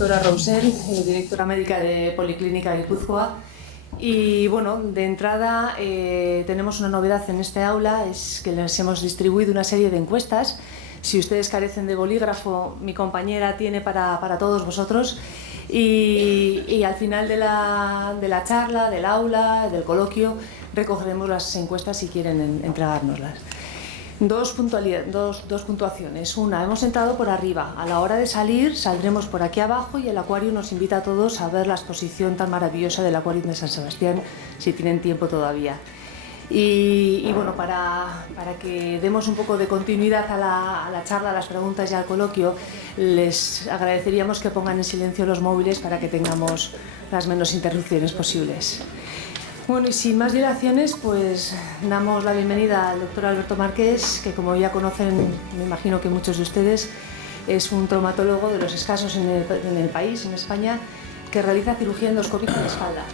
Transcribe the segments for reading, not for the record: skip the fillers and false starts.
doctora Rousel, directora médica de Policlínica Guipúzcoa. Y bueno, de entrada tenemos una novedad en este aula, es que les hemos distribuido una serie de encuestas. Si ustedes carecen de bolígrafo, mi compañera tiene para todos vosotros. Y al final de la charla, del aula, del coloquio, recogeremos las encuestas si quieren entregárnoslas. Dos puntuaciones. Una, hemos entrado por arriba. A la hora de salir, saldremos por aquí abajo y el acuario nos invita a todos a ver la exposición tan maravillosa del acuario de San Sebastián, si tienen tiempo todavía. Y bueno, para que demos un poco de continuidad a la charla, a las preguntas y al coloquio, les agradeceríamos que pongan en silencio los móviles para que tengamos las menos interrupciones posibles. Bueno, y sin más dilaciones, pues damos la bienvenida al doctor Alberto Márquez, que como ya conocen, me imagino que muchos de ustedes, es un traumatólogo de los escasos en el país, en España, que realiza cirugía endoscópica de espalda.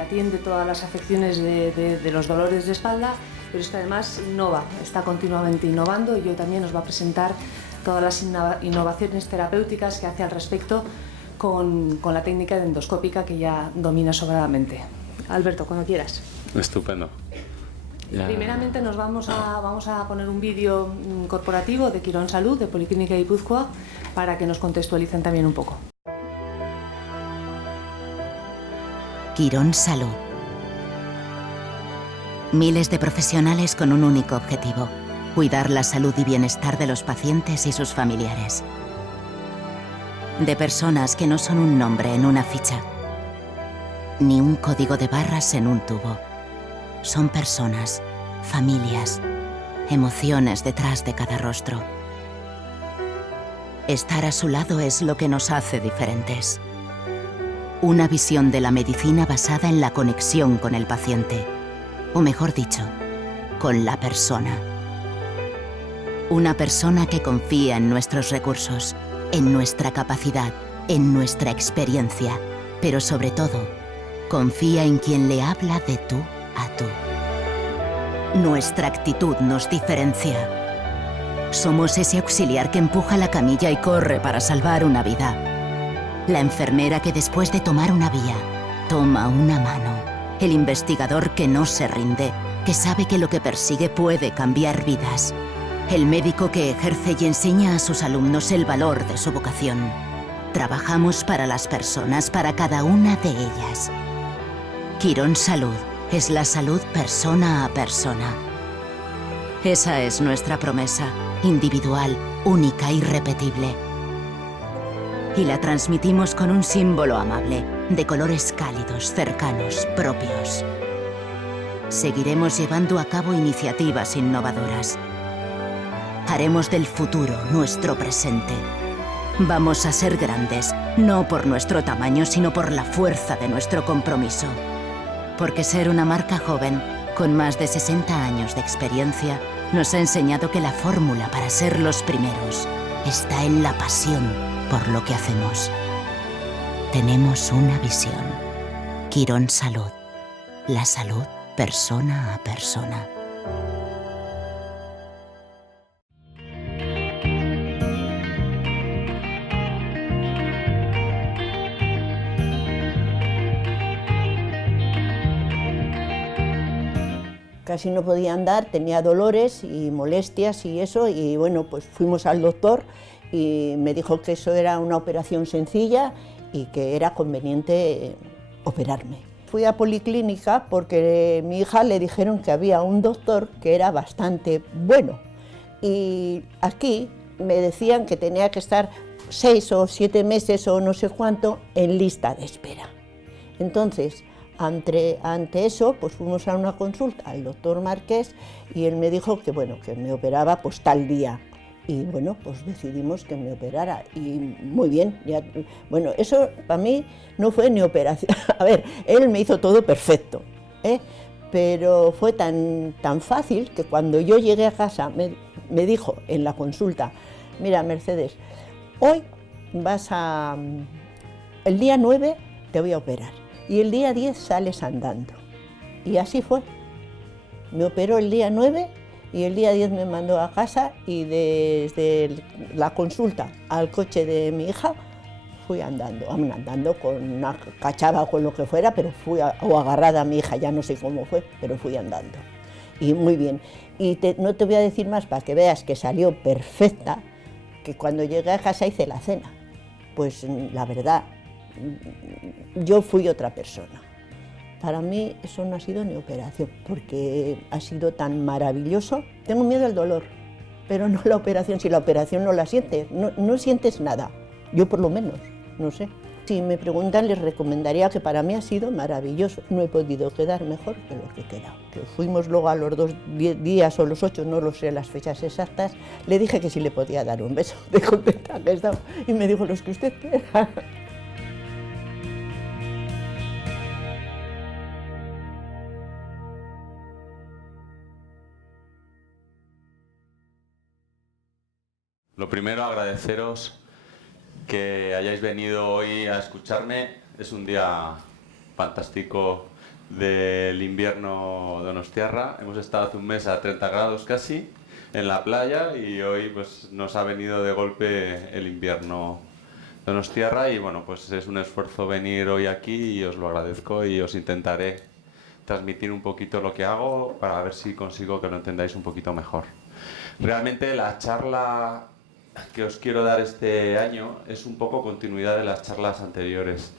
Atiende todas las afecciones de los dolores de espalda, pero es que además innova, está continuamente innovando, y hoy también nos va a presentar todas las innovaciones terapéuticas que hace al respecto con la técnica endoscópica que ya domina sobradamente. Alberto, cuando quieras. Estupendo. Ya. Primeramente nos vamos a poner un vídeo corporativo de Quirón Salud, de Policlínica Guipúzcoa, para que nos contextualicen también un poco. Quirón Salud. Miles de profesionales con un único objetivo: cuidar la salud y bienestar de los pacientes y sus familiares. De personas que no son un nombre en una ficha, ni un código de barras en un tubo. Son personas, familias, emociones detrás de cada rostro. Estar a su lado es lo que nos hace diferentes. Una visión de la medicina basada en la conexión con el paciente, o mejor dicho, con la persona. Una persona que confía en nuestros recursos, en nuestra capacidad, en nuestra experiencia, pero sobre todo, confía en quien le habla de tú a tú. Nuestra actitud nos diferencia. Somos ese auxiliar que empuja la camilla y corre para salvar una vida. La enfermera que después de tomar una vía, toma una mano. El investigador que no se rinde, que sabe que lo que persigue puede cambiar vidas. El médico que ejerce y enseña a sus alumnos el valor de su vocación. Trabajamos para las personas, para cada una de ellas. Quirón Salud es la salud persona a persona. Esa es nuestra promesa, individual, única, irrepetible. Y la transmitimos con un símbolo amable, de colores cálidos, cercanos, propios. Seguiremos llevando a cabo iniciativas innovadoras. Haremos del futuro nuestro presente. Vamos a ser grandes, no por nuestro tamaño, sino por la fuerza de nuestro compromiso. Porque ser una marca joven, con más de 60 años de experiencia, nos ha enseñado que la fórmula para ser los primeros está en la pasión por lo que hacemos. Tenemos una visión. Quirón Salud. La salud persona a persona. Casi no podía andar, tenía dolores y molestias y eso, y bueno, pues fuimos al doctor y me dijo que eso era una operación sencilla y que era conveniente operarme. Fui a Policlínica porque a mi hija le dijeron que había un doctor que era bastante bueno, y aquí me decían que tenía que estar 6 o 7 meses o no sé cuánto en lista de espera. Entonces, ante eso, pues fuimos a una consulta al doctor Márquez y él me dijo que bueno, que me operaba pues tal día. Y bueno, pues decidimos que me operara y muy bien. Ya, bueno, eso para mí no fue ni operación. A ver, él me hizo todo perfecto, pero fue tan fácil que cuando yo llegué a casa me dijo en la consulta: mira, Mercedes, hoy el día 9 te voy a operar y el día 10 sales andando. Y así fue. Me operó el día 9 y el día 10 me mandó a casa, y desde la consulta al coche de mi hija fui andando con una cachava o con lo que fuera, pero o agarrada a mi hija, ya no sé cómo fue, pero fui andando. Y muy bien. Y no te voy a decir más para que veas que salió perfecta, que cuando llegué a casa hice la cena. Pues la verdad, yo fui otra persona. Para mí eso no ha sido ni operación, porque ha sido tan maravilloso. Tengo miedo al dolor, pero no la operación. Si la operación no la sientes, no sientes nada. Yo por lo menos, no sé. Si me preguntan, les recomendaría que para mí ha sido maravilloso. No he podido quedar mejor que lo que he quedado. Que fuimos luego a los 2 días o los 8, no lo sé las fechas exactas, le dije que sí le podía dar un beso de contenta que estaba. Y me dijo, los que usted quiera. Lo primero, agradeceros que hayáis venido hoy a escucharme. Es un día fantástico del invierno donostiarra. Hemos estado hace un mes a 30 grados casi en la playa y hoy pues nos ha venido de golpe el invierno donostiarra y bueno, pues es un esfuerzo venir hoy aquí y os lo agradezco y os intentaré transmitir un poquito lo que hago para ver si consigo que lo entendáis un poquito mejor. Realmente la charla que os quiero dar este año es un poco continuidad de las charlas anteriores.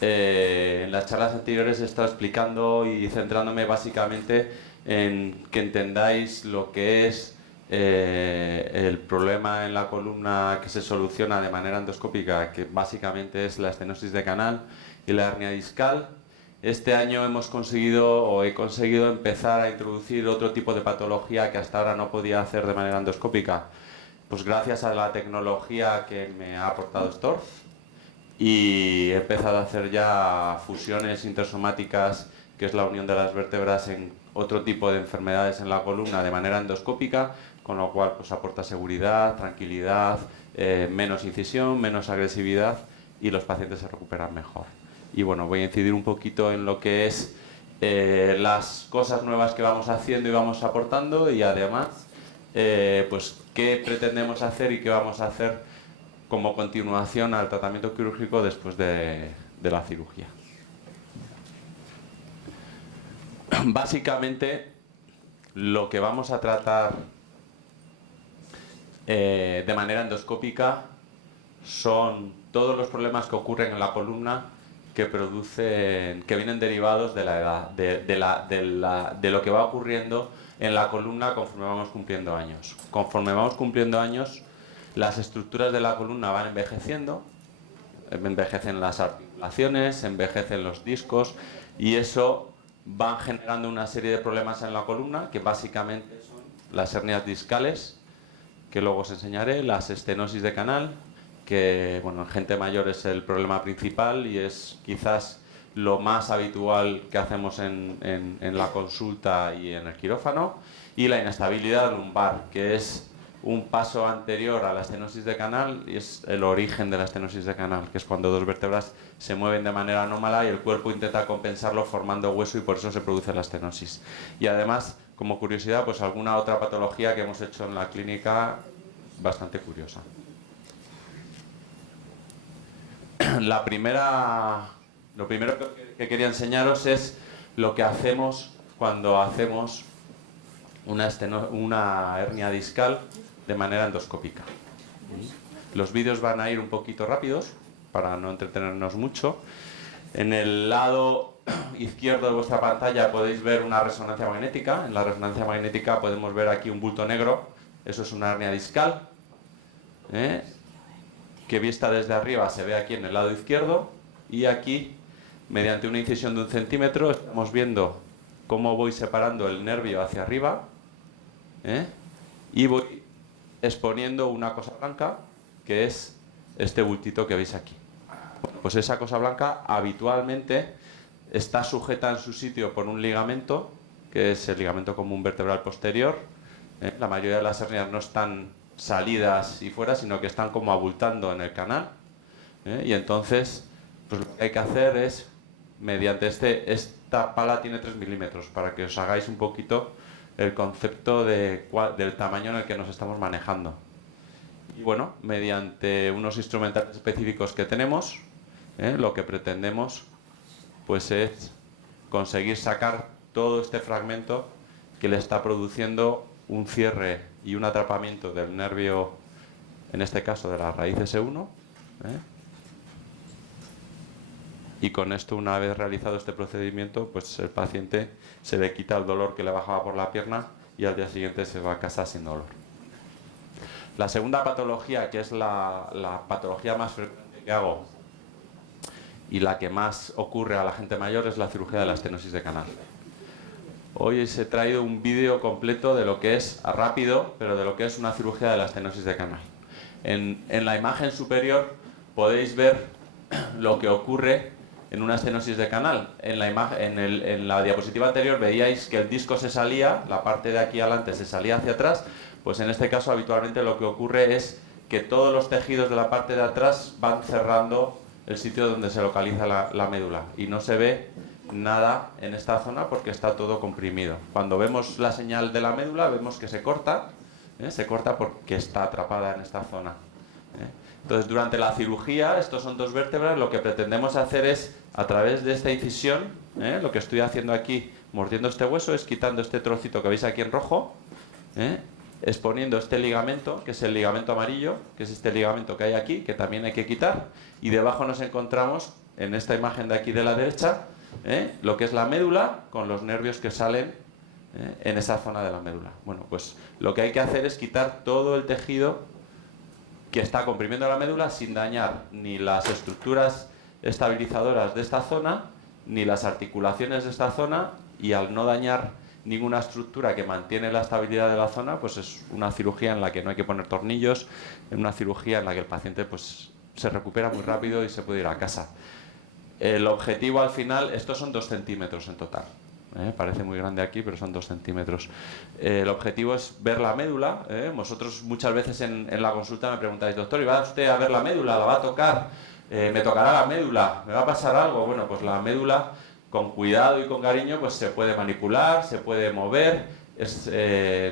En las charlas anteriores he estado explicando y centrándome básicamente en que entendáis lo que es el problema en la columna que se soluciona de manera endoscópica, que básicamente es la estenosis de canal y la hernia discal. Este año he conseguido empezar a introducir otro tipo de patología que hasta ahora no podía hacer de manera endoscópica, pues gracias a la tecnología que me ha aportado Storz, y he empezado a hacer ya fusiones intersomáticas, que es la unión de las vértebras en otro tipo de enfermedades en la columna de manera endoscópica, con lo cual pues aporta seguridad, tranquilidad, menos incisión, menos agresividad y los pacientes se recuperan mejor. Y bueno, voy a incidir un poquito en lo que es las cosas nuevas que vamos haciendo y vamos aportando y además pues qué pretendemos hacer y qué vamos a hacer como continuación al tratamiento quirúrgico después de la cirugía. Básicamente lo que vamos a tratar de manera endoscópica son todos los problemas que ocurren en la columna que vienen derivados de la edad, de lo que va ocurriendo en la columna conforme vamos cumpliendo años. Conforme vamos cumpliendo años, las estructuras de la columna van envejeciendo, envejecen las articulaciones, envejecen los discos y eso va generando una serie de problemas en la columna que básicamente son las hernias discales, que luego os enseñaré, las estenosis de canal, que bueno, en gente mayor es el problema principal y es quizás lo más habitual que hacemos en la consulta y en el quirófano, y la inestabilidad lumbar, que es un paso anterior a la estenosis de canal y es el origen de la estenosis de canal, que es cuando dos vértebras se mueven de manera anómala y el cuerpo intenta compensarlo formando hueso y por eso se produce la estenosis. Y además, como curiosidad, pues alguna otra patología que hemos hecho en la clínica bastante curiosa. Lo primero que quería enseñaros es lo que hacemos cuando hacemos una hernia discal de manera endoscópica. Los vídeos van a ir un poquito rápidos para no entretenernos mucho. En el lado izquierdo de vuestra pantalla podéis ver una resonancia magnética. En la resonancia magnética podemos ver aquí un bulto negro. Eso es una hernia discal, que vista desde arriba se ve aquí en el lado izquierdo, y aquí, mediante una incisión de 1 centímetro, estamos viendo cómo voy separando el nervio hacia arriba, y voy exponiendo una cosa blanca, que es este bultito que veis aquí. Bueno, pues esa cosa blanca habitualmente está sujeta en su sitio por un ligamento, que es el ligamento común vertebral posterior. La mayoría de las hernias no están salidas y fuera, sino que están como abultando en el canal, y entonces pues lo que hay que hacer es, mediante esta pala tiene 3 milímetros, para que os hagáis un poquito el concepto del tamaño en el que nos estamos manejando. Y bueno, mediante unos instrumentales específicos que tenemos, lo que pretendemos pues es conseguir sacar todo este fragmento que le está produciendo un cierre y un atrapamiento del nervio, en este caso de la raíz S1. Y con esto, una vez realizado este procedimiento, pues el paciente se le quita el dolor que le bajaba por la pierna y al día siguiente se va a casa sin dolor. La segunda patología, que es la patología más frecuente que hago y la que más ocurre a la gente mayor, es la cirugía de la estenosis de canal. Hoy os he traído un vídeo completo de lo que es, rápido, pero de lo que es una cirugía de la estenosis de canal. En la imagen superior podéis ver lo que ocurre en una estenosis de canal. En la diapositiva anterior veíais que el disco se salía, la parte de aquí adelante se salía hacia atrás. Pues en este caso habitualmente lo que ocurre es que todos los tejidos de la parte de atrás van cerrando el sitio donde se localiza la médula y no se ve nada en esta zona porque está todo comprimido. Cuando vemos la señal de la médula vemos que se corta porque está atrapada en esta zona. Entonces, durante la cirugía, estos son dos vértebras, lo que pretendemos hacer es, a través de esta incisión, lo que estoy haciendo aquí, mordiendo este hueso, es quitando este trocito que veis aquí en rojo, exponiendo este ligamento, que es el ligamento amarillo, que es este ligamento que hay aquí, que también hay que quitar, y debajo nos encontramos, en esta imagen de aquí de la derecha, lo que es la médula, con los nervios que salen en esa zona de la médula. Bueno, pues lo que hay que hacer es quitar todo el tejido que está comprimiendo la médula sin dañar ni las estructuras estabilizadoras de esta zona, ni las articulaciones de esta zona, y al no dañar ninguna estructura que mantiene la estabilidad de la zona, pues es una cirugía en la que no hay que poner tornillos, en una cirugía en la que el paciente pues se recupera muy rápido y se puede ir a casa. El objetivo al final, estos son 2 centímetros en total. Parece muy grande aquí, pero son 2 centímetros. El objetivo es ver la médula. Vosotros muchas veces en la consulta me preguntáis, doctor, ¿y va usted a ver la médula? ¿La va a tocar? ¿Me tocará la médula? ¿Me va a pasar algo? Bueno, pues la médula, con cuidado y con cariño, pues se puede manipular, se puede mover,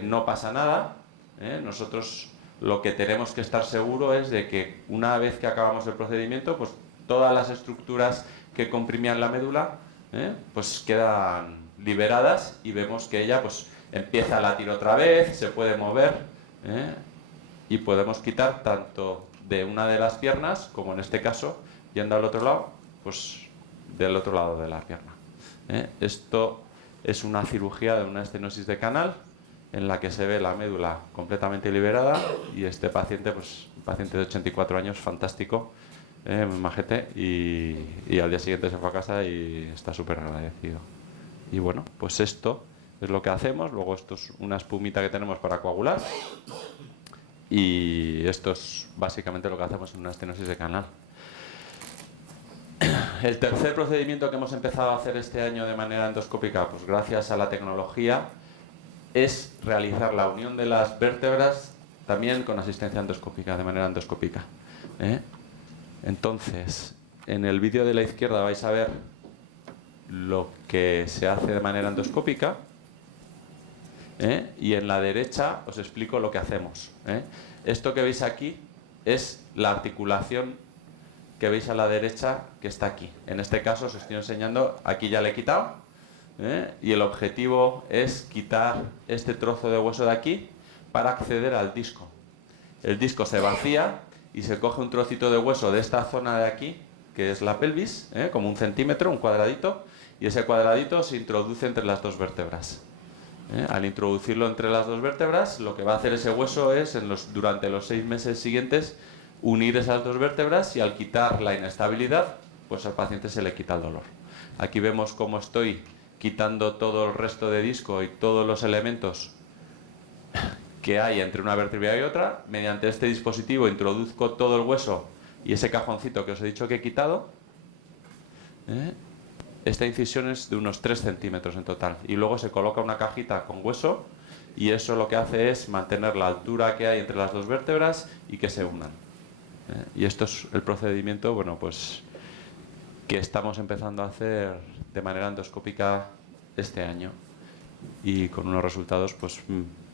no pasa nada. Nosotros lo que tenemos que estar seguros es de que una vez que acabamos el procedimiento, pues todas las estructuras que comprimían la médula pues quedan liberadas y vemos que ella pues empieza a latir otra vez, se puede mover y podemos quitar tanto de una de las piernas, como en este caso, yendo al otro lado, pues del otro lado de la pierna. Esto es una cirugía de una estenosis de canal en la que se ve la médula completamente liberada y este paciente, pues un paciente de 84 años, fantástico, muy majete, y al día siguiente se fue a casa y está súper agradecido. Y bueno, pues esto es lo que hacemos. Luego esto es una espumita que tenemos para coagular y esto es básicamente lo que hacemos en una estenosis de canal. El tercer procedimiento que hemos empezado a hacer este año de manera endoscópica, pues gracias a la tecnología, es realizar la unión de las vértebras también con asistencia endoscópica, de manera endoscópica. Entonces, en el vídeo de la izquierda vais a ver lo que se hace de manera endoscópica, y en la derecha os explico lo que hacemos. Esto que veis aquí es la articulación que veis a la derecha que está aquí. En este caso os estoy enseñando, aquí ya le he quitado, y el objetivo es quitar este trozo de hueso de aquí para acceder al disco. El disco se vacía y se coge un trocito de hueso de esta zona de aquí, que es la pelvis, como 1 centímetro, un cuadradito, y ese cuadradito se introduce entre las dos vértebras. Al introducirlo entre las dos vértebras, lo que va a hacer ese hueso es, durante los 6 meses siguientes, unir esas dos vértebras, y al quitar la inestabilidad, pues al paciente se le quita el dolor. Aquí vemos cómo estoy quitando todo el resto de disco y todos los elementos que hay entre una vértebra y otra. Mediante este dispositivo introduzco todo el hueso y ese cajoncito que os he dicho que he quitado. Esta incisión es de unos 3 centímetros en total, y luego se coloca una cajita con hueso y eso lo que hace es mantener la altura que hay entre las dos vértebras y que se unan. Y esto es el procedimiento, bueno, pues que estamos empezando a hacer de manera endoscópica este año y con unos resultados pues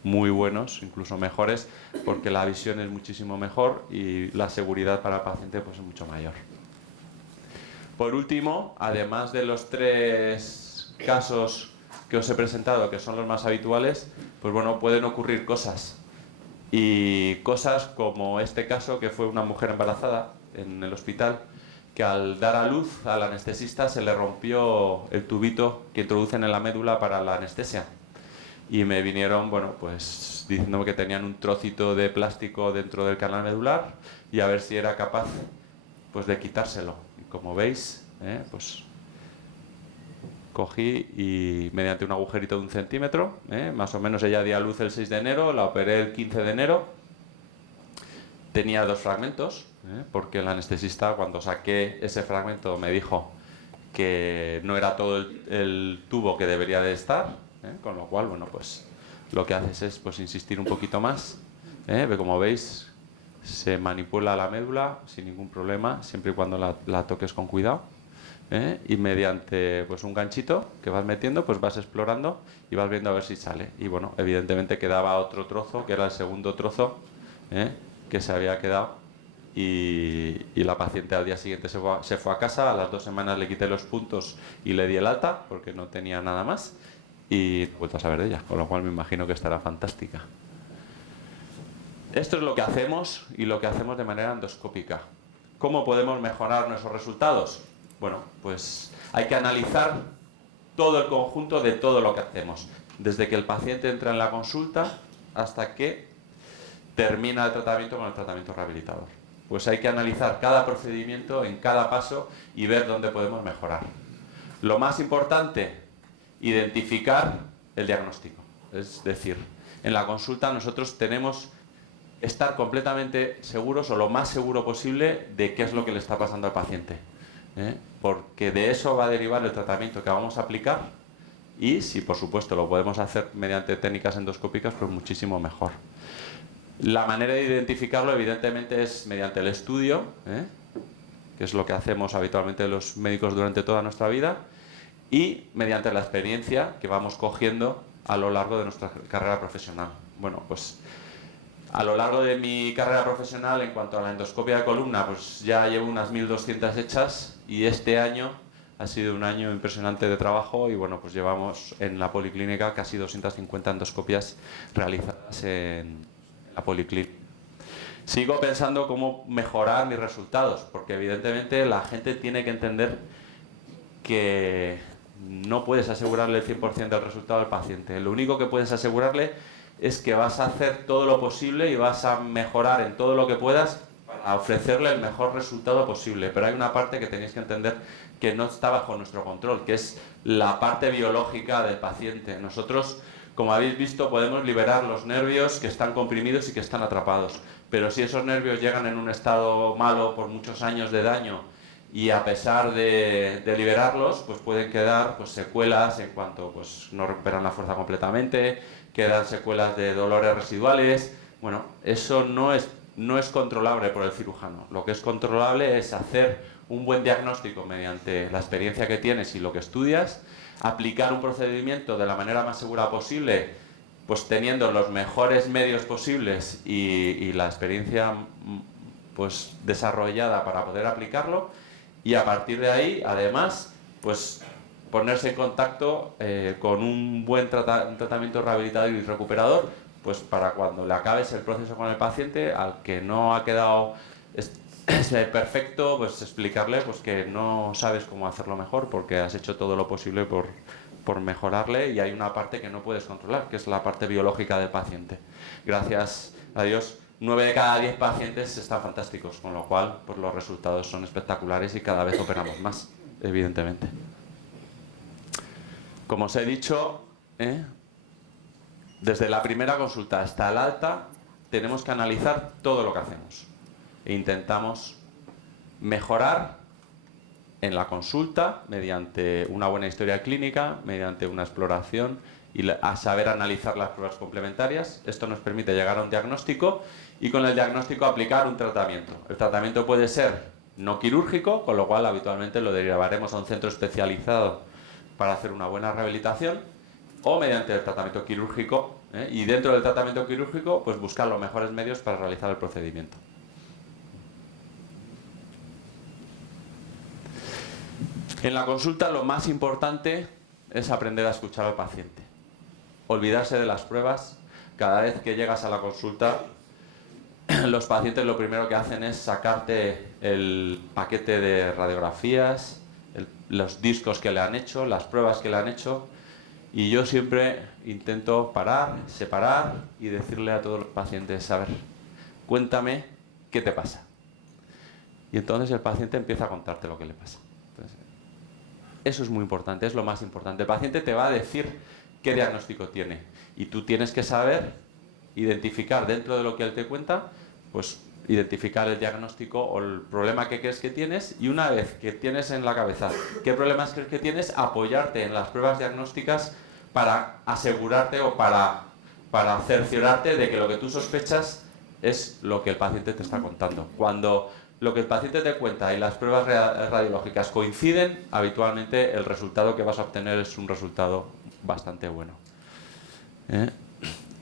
muy buenos, incluso mejores, porque la visión es muchísimo mejor y la seguridad para el paciente pues es mucho mayor. Por último, además de los 3 casos que os he presentado, que son los más habituales, pues bueno, pueden ocurrir cosas. Y cosas como este caso, que fue una mujer embarazada en el hospital, que al dar a luz al anestesista se le rompió el tubito que introducen en la médula para la anestesia. Y me vinieron, bueno, pues diciéndome que tenían un trocito de plástico dentro del canal medular y a ver si era capaz pues de quitárselo. Y como veis, pues cogí y mediante un agujerito de 1 centímetro, más o menos ella dio a luz el 6 de enero, la operé el 15 de enero, tenía 2 fragmentos, porque el anestesista cuando saqué ese fragmento me dijo que no era todo el tubo que debería de estar, con lo cual, bueno, pues lo que haces es pues insistir un poquito más, como veis se manipula la médula sin ningún problema, siempre y cuando la toques con cuidado. Y mediante pues un ganchito que vas metiendo, pues vas explorando y vas viendo a ver si sale. Y bueno, evidentemente quedaba otro trozo, que era el segundo trozo, que se había quedado. Y la paciente al día siguiente se fue a casa, a las 2 semanas le quité los puntos y le di el alta, porque no tenía nada más. Y he vuelto a saber de ella, con lo cual me imagino que estará fantástica. Esto es lo que hacemos y lo que hacemos de manera endoscópica. ¿Cómo podemos mejorar nuestros resultados? Bueno, pues hay que analizar todo el conjunto de todo lo que hacemos, desde que el paciente entra en la consulta hasta que termina el tratamiento con el tratamiento rehabilitador. Pues hay que analizar cada procedimiento en cada paso y ver dónde podemos mejorar. Lo más importante, identificar el diagnóstico. Es decir, en la consulta nosotros tenemos que estar completamente seguros o lo más seguro posible de qué es lo que le está pasando al paciente. Porque de eso va a derivar el tratamiento que vamos a aplicar y si por supuesto lo podemos hacer mediante técnicas endoscópicas, pues muchísimo mejor. La manera de identificarlo evidentemente es mediante el estudio, que es lo que hacemos habitualmente los médicos durante toda nuestra vida, y mediante la experiencia que vamos cogiendo a lo largo de nuestra carrera profesional. Bueno, pues a lo largo de mi carrera profesional, en cuanto a la endoscopia de columna, pues ya llevo unas 1200 hechas y este año ha sido un año impresionante de trabajo y bueno, pues llevamos en la policlínica casi 250 endoscopias realizadas en la policlínica. Sigo pensando cómo mejorar mis resultados, porque evidentemente la gente tiene que entender que no puedes asegurarle el 100% del resultado al paciente. Lo único que puedes asegurarle es que vas a hacer todo lo posible y vas a mejorar en todo lo que puedas para ofrecerle el mejor resultado posible. Pero hay una parte que tenéis que entender que no está bajo nuestro control, que es la parte biológica del paciente. Nosotros, como habéis visto, podemos liberar los nervios que están comprimidos y que están atrapados. Pero si esos nervios llegan en un estado malo por muchos años de daño y a pesar de liberarlos, pues pueden quedar pues, secuelas en cuanto pues, no recuperan la fuerza completamente, quedan secuelas de dolores residuales. Bueno, eso no es controlable por el cirujano. Lo que es controlable es hacer un buen diagnóstico mediante la experiencia que tienes y lo que estudias, aplicar un procedimiento de la manera más segura posible, pues teniendo los mejores medios posibles y la experiencia pues desarrollada para poder aplicarlo, y a partir de ahí, además, pues ponerse en contacto con un buen tratamiento rehabilitador y recuperador, pues para cuando le acabes el proceso con el paciente, al que no ha quedado perfecto, pues explicarle pues que no sabes cómo hacerlo mejor porque has hecho todo lo posible por mejorarle y hay una parte que no puedes controlar, que es la parte biológica del paciente. Gracias a Dios, 9 de cada 10 pacientes están fantásticos, con lo cual pues los resultados son espectaculares y cada vez operamos más, evidentemente. Como os he dicho, desde la primera consulta hasta el alta tenemos que analizar todo lo que hacemos e intentamos mejorar en la consulta mediante una buena historia clínica, mediante una exploración y a saber analizar las pruebas complementarias. Esto nos permite llegar a un diagnóstico y con el diagnóstico aplicar un tratamiento. El tratamiento puede ser no quirúrgico, con lo cual habitualmente lo derivaremos a un centro especializado para hacer una buena rehabilitación, o mediante el tratamiento quirúrgico Y dentro del tratamiento quirúrgico, pues buscar los mejores medios para realizar el procedimiento. En la consulta lo más importante es aprender a escuchar al paciente. Olvidarse de las pruebas. Cada vez que llegas a la consulta, los pacientes lo primero que hacen es sacarte el paquete de radiografías, los discos que le han hecho, las pruebas que le han hecho, y yo siempre intento parar, separar y decirle a todos los pacientes, a ver, cuéntame qué te pasa. Y entonces el paciente empieza a contarte lo que le pasa. Entonces, eso es muy importante, es lo más importante. El paciente te va a decir qué diagnóstico tiene y tú tienes que saber identificar dentro de lo que él te cuenta, pues identificar el diagnóstico o el problema que crees que tienes, y una vez que tienes en la cabeza qué problemas crees que tienes, apoyarte en las pruebas diagnósticas para asegurarte o para cerciorarte de que lo que tú sospechas es lo que el paciente te está contando. Cuando lo que el paciente te cuenta y las pruebas radiológicas coinciden, habitualmente el resultado que vas a obtener es un resultado bastante bueno.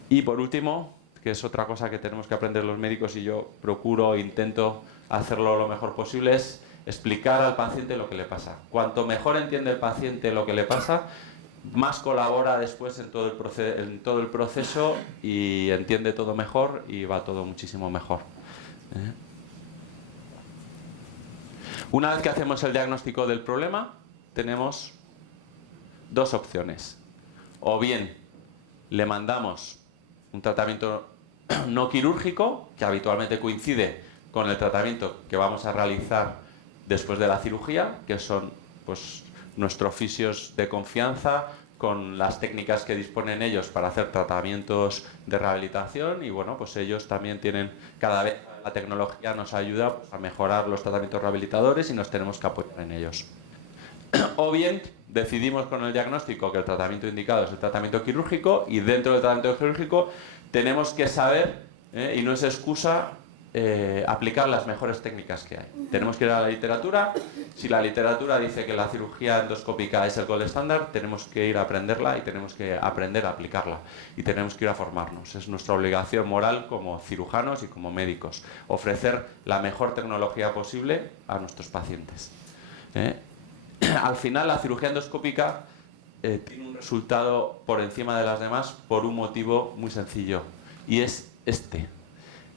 Y por último, que es otra cosa que tenemos que aprender los médicos y yo procuro e intento hacerlo lo mejor posible, es explicar al paciente lo que le pasa. Cuanto mejor entiende el paciente lo que le pasa, más colabora después en todo el proceso y entiende todo mejor y va todo muchísimo mejor. Una vez que hacemos el diagnóstico del problema, tenemos dos opciones. O bien le mandamos un tratamiento no quirúrgico, que habitualmente coincide con el tratamiento que vamos a realizar después de la cirugía, que son pues nuestros fisios de confianza, con las técnicas que disponen ellos para hacer tratamientos de rehabilitación, y bueno, pues ellos también tienen, cada vez la tecnología nos ayuda a mejorar los tratamientos rehabilitadores y nos tenemos que apoyar en ellos. O bien decidimos con el diagnóstico que el tratamiento indicado es el tratamiento quirúrgico, y dentro del tratamiento quirúrgico tenemos que saber, y no es excusa, aplicar las mejores técnicas que hay. Tenemos que ir a la literatura. Si la literatura dice que la cirugía endoscópica es el gold estándar, tenemos que ir a aprenderla y tenemos que aprender a aplicarla. Y tenemos que ir a formarnos. Es nuestra obligación moral como cirujanos y como médicos, ofrecer la mejor tecnología posible a nuestros pacientes. Al final, la cirugía endoscópica tiene un resultado por encima de las demás por un motivo muy sencillo, y es este.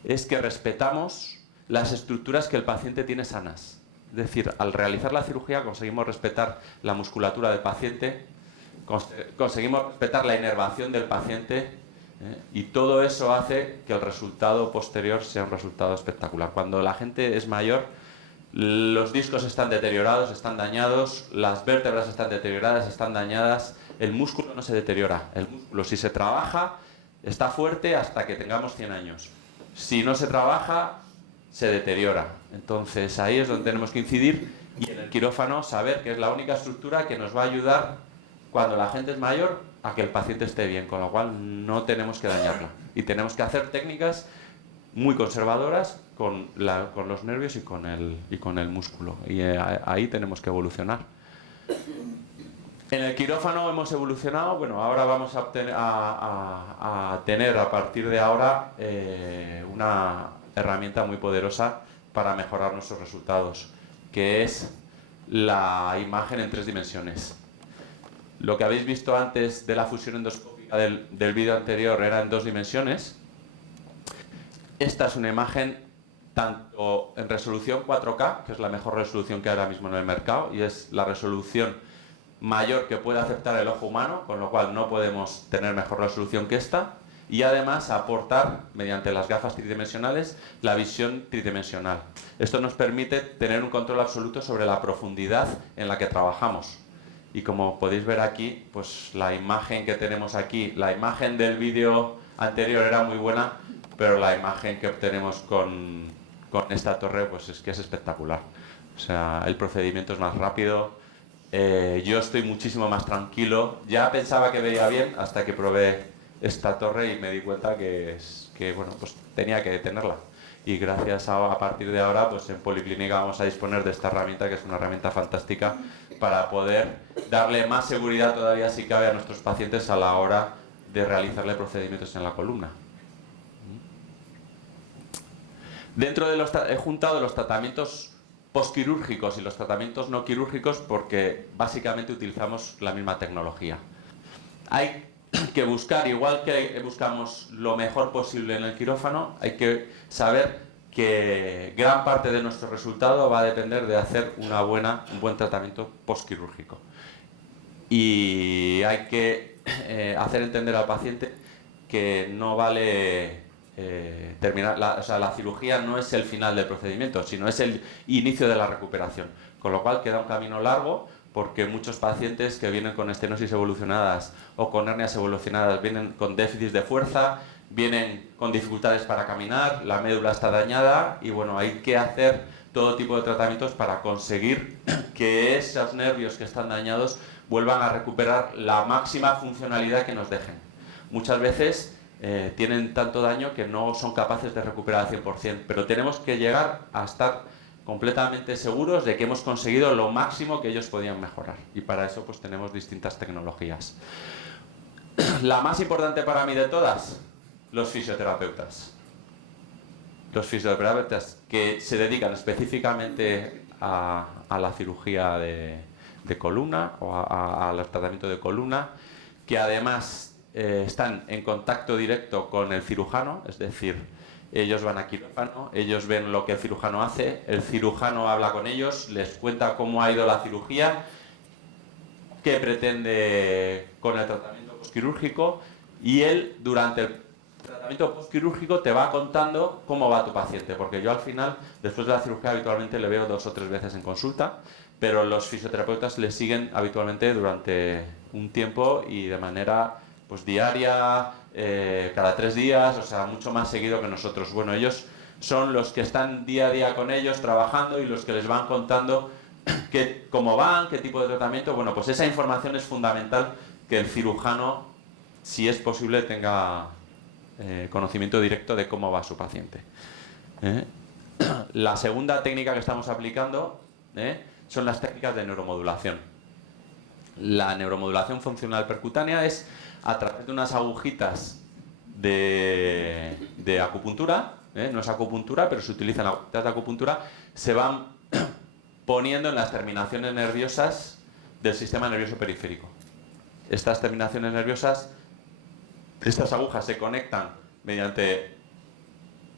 Es que respetamos las estructuras que el paciente tiene sanas. Es decir, al realizar la cirugía conseguimos respetar la musculatura del paciente, conseguimos respetar la inervación del paciente, y todo eso hace que el resultado posterior sea un resultado espectacular. Cuando la gente es mayor, los discos están deteriorados, están dañados, las vértebras están deterioradas, están dañadas, el músculo no se deteriora. El músculo, si se trabaja, está fuerte hasta que tengamos 100 años. Si no se trabaja, se deteriora. Entonces ahí es donde tenemos que incidir, y en el quirófano saber que es la única estructura que nos va a ayudar cuando la gente es mayor a que el paciente esté bien, con lo cual no tenemos que dañarla. Y tenemos que hacer técnicas muy conservadoras con los nervios y con el músculo. Y ahí tenemos que evolucionar. En el quirófano hemos evolucionado. Bueno, ahora vamos a tener a partir de ahora una herramienta muy poderosa para mejorar nuestros resultados, que es la imagen en 3 dimensiones. Lo que habéis visto antes de la fusión endoscópica del vídeo anterior era en 2 dimensiones. Esta es una imagen tanto en resolución 4K, que es la mejor resolución que hay ahora mismo en el mercado, y es la resolución mayor que puede aceptar el ojo humano, con lo cual no podemos tener mejor resolución que esta, y además aportar, mediante las gafas tridimensionales, la visión tridimensional. Esto nos permite tener un control absoluto sobre la profundidad en la que trabajamos. Y como podéis ver aquí, pues la imagen que tenemos aquí, la imagen del vídeo anterior era muy buena, pero la imagen que obtenemos con esta torre pues es que es espectacular. O sea, el procedimiento es más rápido, yo estoy muchísimo más tranquilo. Ya pensaba que veía bien hasta que probé esta torre y me di cuenta que bueno, pues tenía que tenerla. Y gracias a partir de ahora, pues en Policlínica vamos a disponer de esta herramienta, que es una herramienta fantástica para poder darle más seguridad todavía, si cabe, a nuestros pacientes a la hora de realizarle procedimientos en la columna. Dentro de he juntado los tratamientos postquirúrgicos y los tratamientos no quirúrgicos porque básicamente utilizamos la misma tecnología. Hay que buscar, igual que buscamos lo mejor posible en el quirófano, hay que saber que gran parte de nuestro resultado va a depender de hacer un buen tratamiento postquirúrgico. Y hay que hacer entender al paciente que no vale la cirugía no es el final del procedimiento, sino es el inicio de la recuperación. Con lo cual queda un camino largo, porque muchos pacientes que vienen con estenosis evolucionadas o con hernias evolucionadas vienen con déficits de fuerza, vienen con dificultades para caminar, la médula está dañada y bueno, hay que hacer todo tipo de tratamientos para conseguir que esos nervios que están dañados vuelvan a recuperar la máxima funcionalidad que nos dejen. Muchas veces tienen tanto daño que no son capaces de recuperar al 100%, pero tenemos que llegar a estar completamente seguros de que hemos conseguido lo máximo que ellos podían mejorar, y para eso pues tenemos distintas tecnologías. La más importante para mí de todas, los fisioterapeutas. Los fisioterapeutas que se dedican específicamente a la cirugía de columna o a los tratamientos de columna, que además están en contacto directo con el cirujano, es decir, ellos van a quirófano, ellos ven lo que el cirujano hace, el cirujano habla con ellos, les cuenta cómo ha ido la cirugía, qué pretende con el tratamiento postquirúrgico, y él durante el tratamiento postquirúrgico te va contando cómo va tu paciente, porque yo al final, después de la cirugía, habitualmente le veo 2 o 3 veces en consulta, pero los fisioterapeutas le siguen habitualmente durante un tiempo y de manera pues diaria, cada 3 días, o sea, mucho más seguido que nosotros. Bueno, ellos son los que están día a día con ellos trabajando y los que les van contando cómo van, qué tipo de tratamiento. Bueno, pues esa información es fundamental, que el cirujano, si es posible, tenga conocimiento directo de cómo va su paciente. La segunda técnica que estamos aplicando son las técnicas de neuromodulación. La neuromodulación funcional percutánea es a través de unas agujitas de acupuntura, no es acupuntura, pero se utilizan agujitas de acupuntura, se van poniendo en las terminaciones nerviosas del sistema nervioso periférico. Estas terminaciones nerviosas, estas agujas se conectan mediante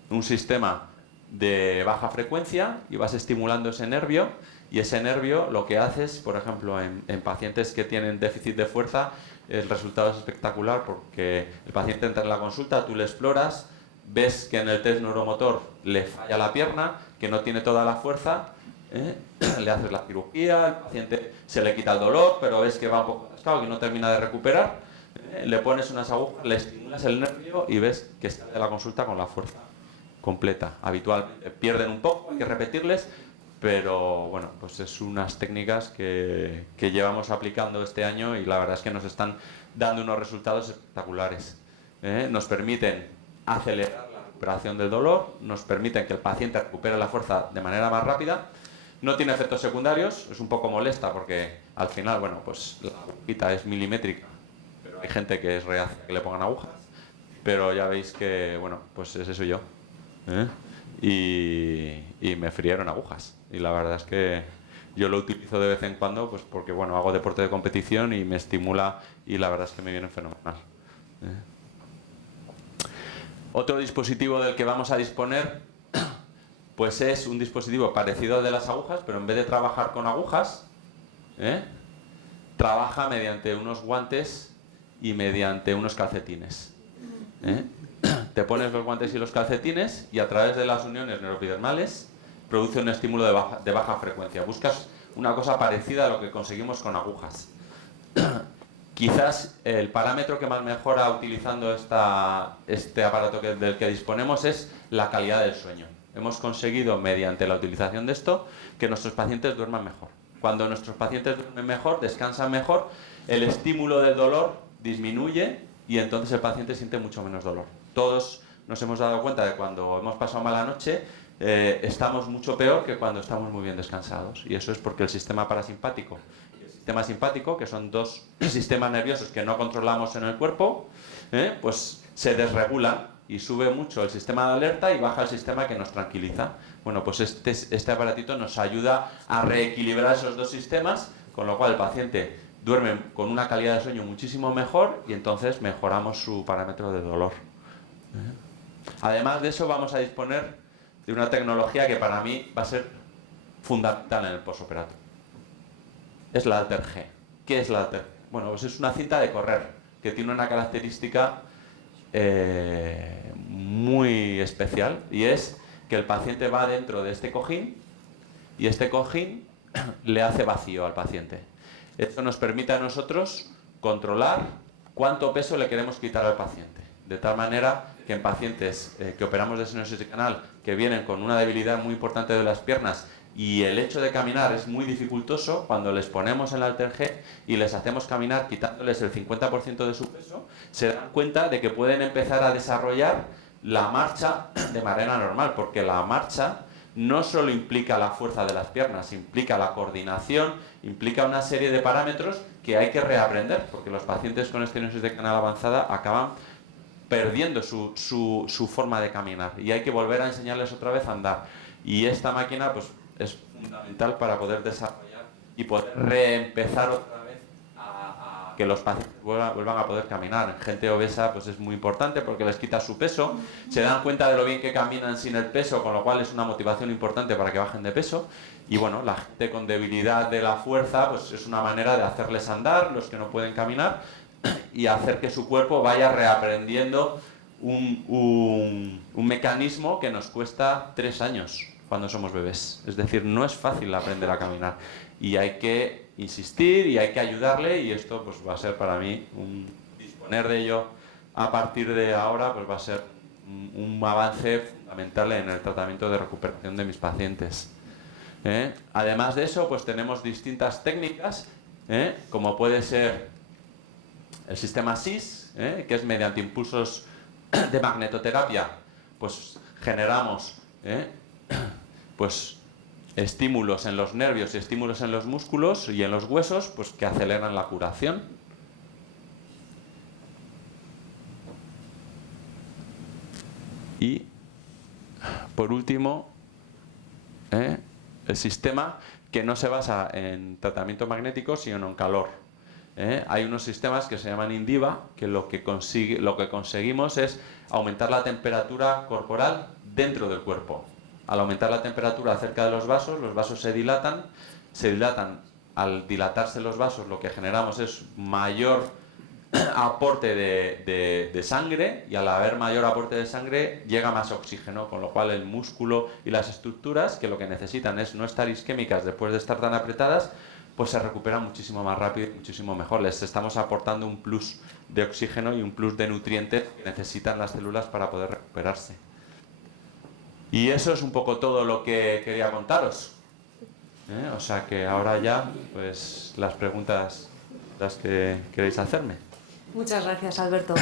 un sistema de baja frecuencia y vas estimulando ese nervio, y ese nervio lo que hace es, por ejemplo, en pacientes que tienen déficit de fuerza, el resultado es espectacular, porque el paciente entra en la consulta, tú le exploras, ves que en el test neuromotor le falla la pierna, que no tiene toda la fuerza, le haces la cirugía, el paciente se le quita el dolor, pero ves que va un poco atascado, que no termina de recuperar, le pones unas agujas, le estimulas el nervio y ves que está de la consulta con la fuerza completa. Habitualmente pierden un poco, hay que repetirles, pero bueno, pues es unas técnicas que llevamos aplicando este año y la verdad es que nos están dando unos resultados espectaculares. Nos permiten acelerar la recuperación del dolor, nos permiten que el paciente recupere la fuerza de manera más rápida, no tiene efectos secundarios, es un poco molesta porque al final, bueno, pues la agujita es milimétrica, pero hay gente que es reacia que le pongan agujas, pero ya veis que, bueno, pues ese soy yo. Y me frieron agujas, y la verdad es que yo lo utilizo de vez en cuando, pues porque bueno, hago deporte de competición y me estimula, y la verdad es que me viene fenomenal. Otro dispositivo del que vamos a disponer pues es un dispositivo parecido al de las agujas, pero en vez de trabajar con agujas, trabaja mediante unos guantes y mediante unos calcetines. Te pones los guantes y los calcetines y a través de las uniones neuroepidermales produce un estímulo de baja frecuencia. Buscas una cosa parecida a lo que conseguimos con agujas. Quizás el parámetro que más mejora utilizando este aparato del que disponemos es la calidad del sueño. Hemos conseguido, mediante la utilización de esto, que nuestros pacientes duerman mejor. Cuando nuestros pacientes duermen mejor, descansan mejor, el estímulo del dolor disminuye y entonces el paciente siente mucho menos dolor. Todos nos hemos dado cuenta de cuando hemos pasado mala noche, estamos mucho peor que cuando estamos muy bien descansados. Y eso es porque el sistema parasimpático y el sistema simpático, que son dos sistemas nerviosos que no controlamos en el cuerpo, pues se desregulan y sube mucho el sistema de alerta y baja el sistema que nos tranquiliza. Bueno, pues este aparatito nos ayuda a reequilibrar esos dos sistemas, con lo cual el paciente duerme con una calidad de sueño muchísimo mejor y entonces mejoramos su parámetro de dolor. Además de eso, vamos a disponer de una tecnología que para mí va a ser fundamental en el postoperatorio. Es la Alter G. ¿Qué es la Alter G? Bueno, pues es una cinta de correr que tiene una característica muy especial, y es que el paciente va dentro de este cojín y este cojín le hace vacío al paciente. Esto nos permite a nosotros controlar cuánto peso le queremos quitar al paciente, de tal manera que en pacientes que operamos de senosis de canal, que vienen con una debilidad muy importante de las piernas y el hecho de caminar es muy dificultoso, cuando les ponemos en la Alter G y les hacemos caminar quitándoles el 50% de su peso, se dan cuenta de que pueden empezar a desarrollar la marcha de manera normal, porque la marcha no solo implica la fuerza de las piernas, implica la coordinación, implica una serie de parámetros que hay que reaprender, porque los pacientes con estenosis de canal avanzada acaban perdiendo su forma de caminar y hay que volver a enseñarles otra vez a andar. Y esta máquina pues es fundamental para poder desarrollar y poder reempezar otra vez a que los pacientes vuelvan a poder caminar. En gente obesa pues es muy importante porque les quita su peso, se dan cuenta de lo bien que caminan sin el peso, con lo cual es una motivación importante para que bajen de peso. Y bueno, la gente con debilidad de la fuerza pues es una manera de hacerles andar, los que no pueden caminar, y hacer que su cuerpo vaya reaprendiendo un mecanismo que nos cuesta 3 años cuando somos bebés. Es decir, no es fácil aprender a caminar y hay que insistir y hay que ayudarle, y esto pues va a ser para mí disponer de ello a partir de ahora pues va a ser un avance fundamental en el tratamiento de recuperación de mis pacientes. Además de eso, pues tenemos distintas técnicas, como puede ser el sistema SIS, que es mediante impulsos de magnetoterapia, pues generamos pues estímulos en los nervios y estímulos en los músculos y en los huesos, pues que aceleran la curación. Y por último, el sistema que no se basa en tratamiento magnético, sino en calor. Hay unos sistemas que se llaman Indiva, que lo que conseguimos es aumentar la temperatura corporal dentro del cuerpo. Al aumentar la temperatura cerca de los vasos se dilatan. Al dilatarse los vasos, lo que generamos es mayor aporte de sangre, y al haber mayor aporte de sangre llega más oxígeno, con lo cual el músculo y las estructuras, que lo que necesitan es no estar isquémicas después de estar tan apretadas, pues se recuperan muchísimo más rápido y muchísimo mejor. Les estamos aportando un plus de oxígeno y un plus de nutrientes que necesitan las células para poder recuperarse. Y eso es un poco todo lo que quería contaros. O sea que ahora ya, pues las preguntas las que queréis hacerme. Muchas gracias, Alberto.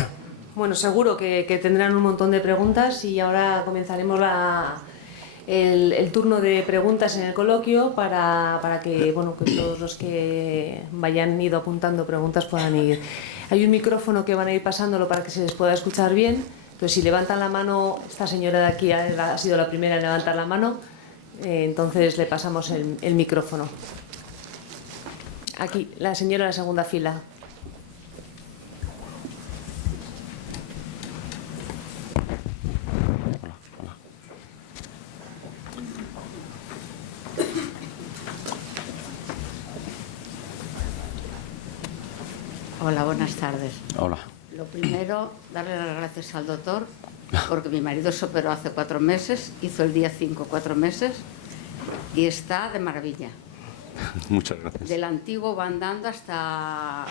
Bueno, seguro que tendrán un montón de preguntas y ahora comenzaremos el turno de preguntas en el coloquio para que, bueno, que todos los que vayan ido apuntando preguntas puedan ir. Hay un micrófono que van a ir pasándolo para que se les pueda escuchar bien. Entonces, si levantan la mano, esta señora de aquí ha sido la primera en levantar la mano, entonces le pasamos el micrófono. Aquí, la señora en la segunda fila. Hola, buenas tardes. Hola. Lo primero, darle las gracias al doctor, porque mi marido se operó hace 4 meses, hizo el día 5 4 meses, y está de maravilla. Muchas gracias. Del antiguo va andando hasta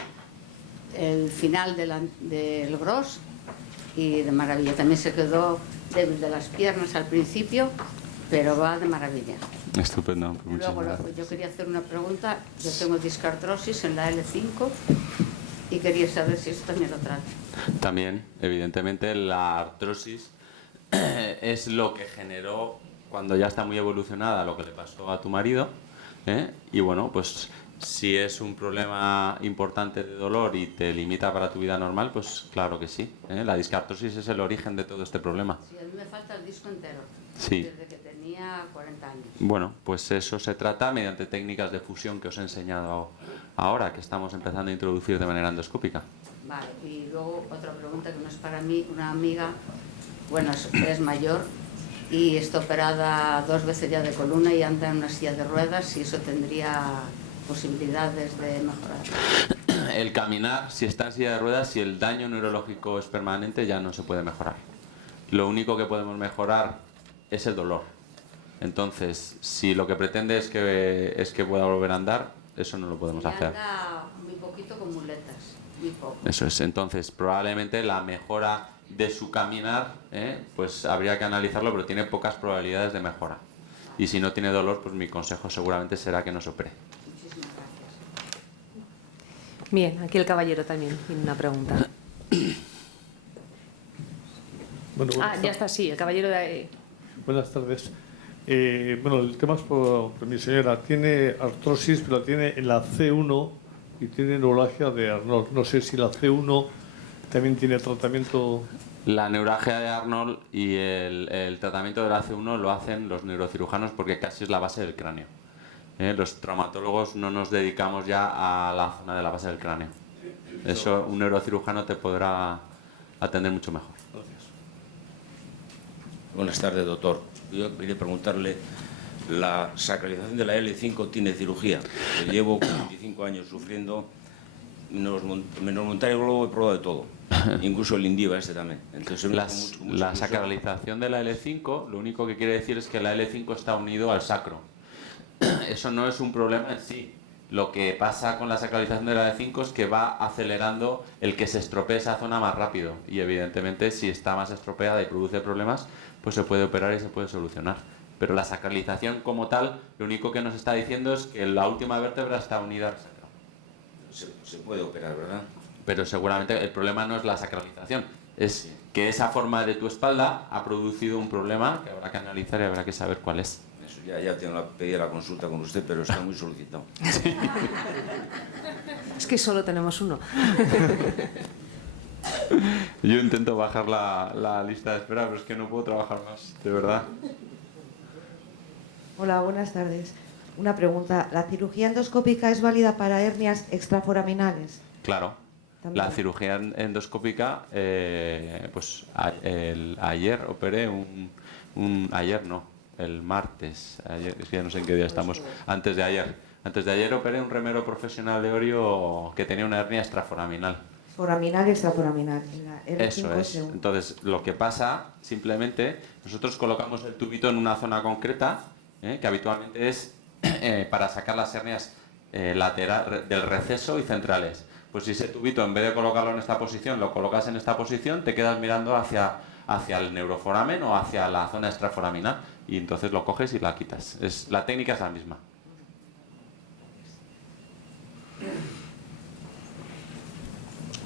el final del Gros, y de maravilla. También se quedó débil de las piernas al principio, pero va de maravilla. Estupendo. Muchas Luego, gracias. yo quería hacer una pregunta. Yo tengo discartrosis en la L5 y quería saber si eso también lo trata. También, evidentemente, la artrosis es lo que generó, cuando ya está muy evolucionada, lo que le pasó a tu marido. Y bueno, pues Si es un problema importante de dolor y te limita para tu vida normal, pues claro que sí, ¿eh? La discartrosis es el origen de todo este problema. Sí, a mí me falta el disco entero, Sí. desde que tenía 40 años. Bueno, pues eso se trata mediante técnicas de fusión que os he enseñado ahora, que estamos empezando a introducir de manera endoscópica. Vale, y luego otra pregunta que no es para mí, una amiga, bueno, es mayor y está operada 2 veces ya de columna y anda en una silla de ruedas, y eso tendría posibilidades de mejorar. El caminar, si está en silla de ruedas, si el daño neurológico es permanente, ya no se puede mejorar. Lo único que podemos mejorar es el dolor. Entonces, si lo que pretende es que pueda volver a andar, eso no lo podemos Y hacer. anda muy poquito con muletas, muy poco. Eso es. Entonces, probablemente la mejora de su caminar, pues habría que analizarlo, pero tiene pocas probabilidades de mejora. Y si no tiene dolor, pues mi consejo seguramente será que no se opere. Muchísimas gracias. Bien, aquí el caballero también tiene una pregunta. Bueno, Ya está, sí, el caballero de... buenas tardes. Bueno, el tema es por mi señora. Tiene artrosis, pero la tiene en la C1 y tiene neuralgia de Arnold. No sé si la C1 también tiene tratamiento. La neuralgia de Arnold y el tratamiento de la C1 lo hacen los neurocirujanos porque casi es la base del cráneo. Los traumatólogos no nos dedicamos ya a la zona de la base del cráneo. Eso un neurocirujano te podrá atender mucho mejor. Gracias. Buenas tardes, doctor. Yo quería preguntarle, ¿la sacralización de la L5 tiene cirugía? Yo llevo 45 años sufriendo, menos montar el globo he probado de todo, incluso el Indiva este también. Entonces, La sacralización de la L5, lo único que quiere decir es que la L5 está unido al sacro. Eso no es un problema en sí. Lo que pasa con la sacralización de la L5 es que va acelerando el que se estropee esa zona más rápido. Y evidentemente, si está más estropeada y produce problemas, pues se puede operar y se puede solucionar. Pero la sacralización como tal, lo único que nos está diciendo es que la última vértebra está unida al sacro. Se puede operar, ¿verdad? Pero seguramente el problema no es la sacralización, es que esa forma de tu espalda ha producido un problema que habrá que analizar y habrá que saber cuál es. Eso ya pedí la consulta con usted, pero está muy solicitado. Es que solo tenemos uno. Yo intento bajar la lista de espera, pero es que no puedo trabajar más, de verdad. Hola, buenas tardes. Una pregunta. ¿La cirugía endoscópica es válida para hernias extraforaminales? Claro. También. La cirugía endoscópica, pues ayer operé ayer no, el martes, ayer, es que ya no sé en qué día estamos, antes de ayer operé un remero profesional de Orio que tenía una hernia extraforaminal. Foraminal y extraforaminal. Eso es. Entonces, lo que pasa, simplemente, nosotros colocamos el tubito en una zona concreta, que habitualmente es para sacar las hernias lateral del receso y centrales. Pues si ese tubito, en vez de colocarlo en esta posición, lo colocas en esta posición, te quedas mirando hacia el neuroforamen o hacia la zona extraforaminal, y entonces lo coges y la quitas. La técnica es la misma.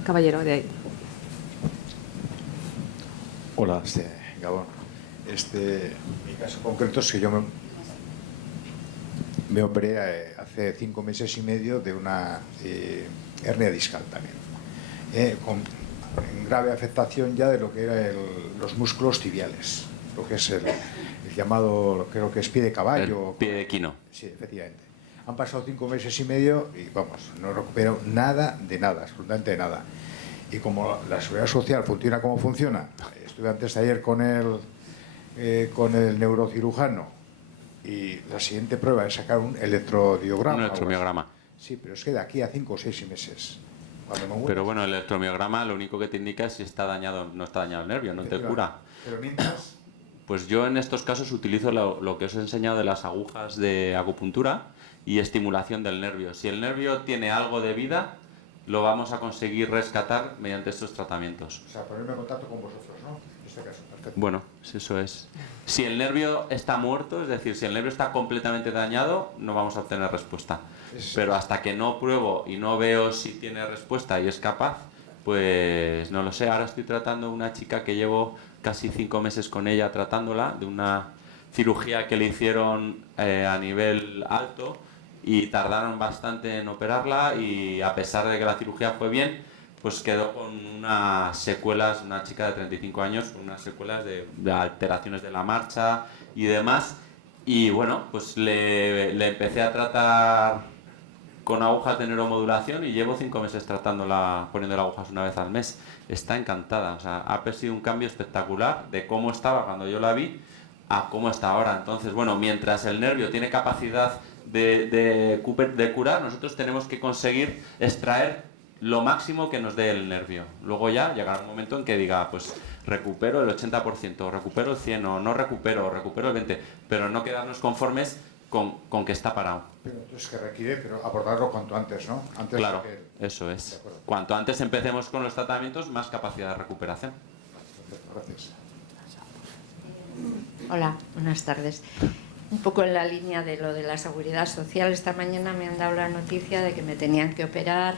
Caballero de ahí. Hola, Gabón. Mi caso concreto es que yo me operé hace 5 meses y medio de una hernia discal también, con grave afectación ya de lo que eran los músculos tibiales, lo que es el llamado, creo que es pie de caballo. El pie de equino. Sí, efectivamente. Han pasado 5 meses y medio y vamos, no recupero nada de nada, absolutamente nada. Y como la seguridad social funciona como funciona, estuve antes de ayer con el neurocirujano y la siguiente prueba es sacar un electrodiograma. Un electromiograma. Sí, pero es que de aquí a 5 o 6 meses. Pero bueno, el electromiograma lo único que te indica es si está dañado, no está dañado el nervio, no te cura. Pero mientras... Pues yo en estos casos utilizo lo que os he enseñado de las agujas de acupuntura y estimulación del nervio. Si el nervio tiene algo de vida, lo vamos a conseguir rescatar mediante estos tratamientos. O sea, ponerme en contacto con vosotros, ¿no? En este caso, perfecto. Bueno, eso es. Si el nervio está muerto, es decir, si el nervio está completamente dañado, no vamos a obtener respuesta. Pero hasta que no pruebo y no veo si tiene respuesta y es capaz, pues no lo sé. Ahora estoy tratando a una chica que llevo casi 5 meses con ella tratándola, de una cirugía que le hicieron a nivel alto, y tardaron bastante en operarla y a pesar de que la cirugía fue bien, pues quedó con unas secuelas, una chica de 35 años, con unas secuelas de alteraciones de la marcha y demás. Y bueno, pues le empecé a tratar con agujas de neuromodulación y llevo 5 meses tratándola, poniéndole agujas una vez al mes. Está encantada, o sea, ha sido un cambio espectacular de cómo estaba cuando yo la vi a cómo está ahora. Entonces, bueno, mientras el nervio tiene capacidad de curar, nosotros tenemos que conseguir extraer lo máximo que nos dé el nervio. Luego ya llegará un momento en que diga, pues recupero el 80%, recupero el 100%, o no recupero, recupero el 20%, pero no quedarnos conformes con que está parado. Pero entonces que requiere, pero abordarlo cuanto antes, ¿no? Antes Claro, de que... eso es. Cuanto antes empecemos con los tratamientos, más capacidad de recuperación. Gracias. Hola, buenas tardes. Un poco en la línea de lo de la seguridad social, esta mañana me han dado la noticia de que me tenían que operar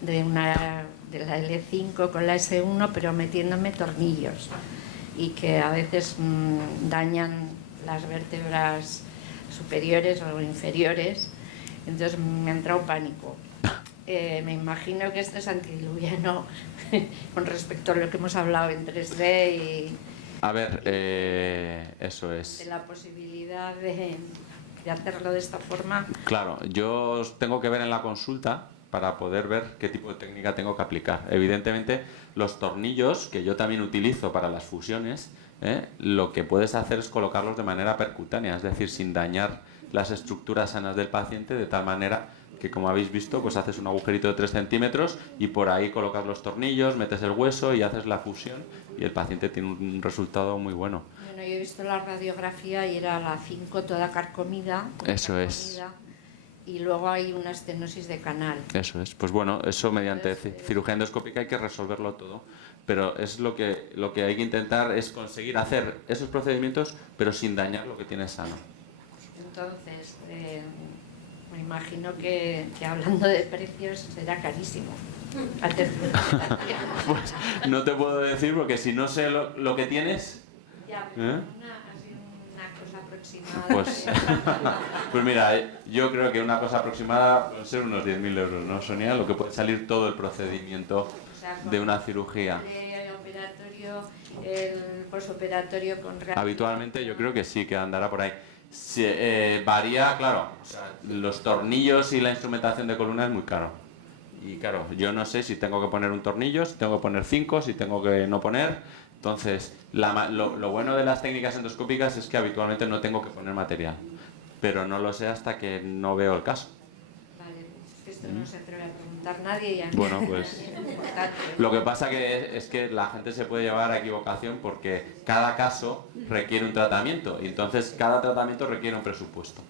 de la L5 con la S1, pero metiéndome tornillos y que a veces dañan las vértebras superiores o inferiores, entonces me ha entrado pánico. Me imagino que esto es antidiluviano con respecto a lo que hemos hablado en 3D y... A ver, eso es. De la posibilidad de hacerlo de esta forma. Claro, yo tengo que ver en la consulta para poder ver qué tipo de técnica tengo que aplicar. Evidentemente, los tornillos, que yo también utilizo para las fusiones, lo que puedes hacer es colocarlos de manera percutánea, es decir, sin dañar las estructuras sanas del paciente, de tal manera que, como habéis visto, pues haces un agujerito de 3 centímetros y por ahí colocas los tornillos, metes el hueso y haces la fusión y el paciente tiene un resultado muy bueno. Bueno, yo he visto la radiografía y era la 5 toda carcomida. Eso es. Y luego hay una estenosis de canal. Eso es. Pues bueno, eso mediante cirugía endoscópica hay que resolverlo todo. Pero es lo que hay que intentar es conseguir hacer esos procedimientos, pero sin dañar lo que tienes sano. Entonces, me imagino que hablando de precios será carísimo. Pues no te puedo decir porque si no sé lo que tienes... Ya, pero así una cosa aproximada. Pues mira, yo creo que una cosa aproximada puede ser unos 10.000 euros, ¿no, Sonia? Lo que puede salir todo el procedimiento de una cirugía. El operatorio, el posoperatorio con... Habitualmente yo creo que sí, que andará por ahí. Varía, claro, o sea, los tornillos y la instrumentación de columna es muy caro. Y claro, yo no sé si tengo que poner un tornillo, si tengo que poner 5, si tengo que no poner. Entonces, lo bueno de las técnicas endoscópicas es que habitualmente no tengo que poner material. Pero no lo sé hasta que no veo el caso. Vale, esto no se atreve a preguntar nadie y a mí. Bueno, pues lo que pasa es que la gente se puede llevar a equivocación porque cada caso requiere un tratamiento y entonces cada tratamiento requiere un presupuesto.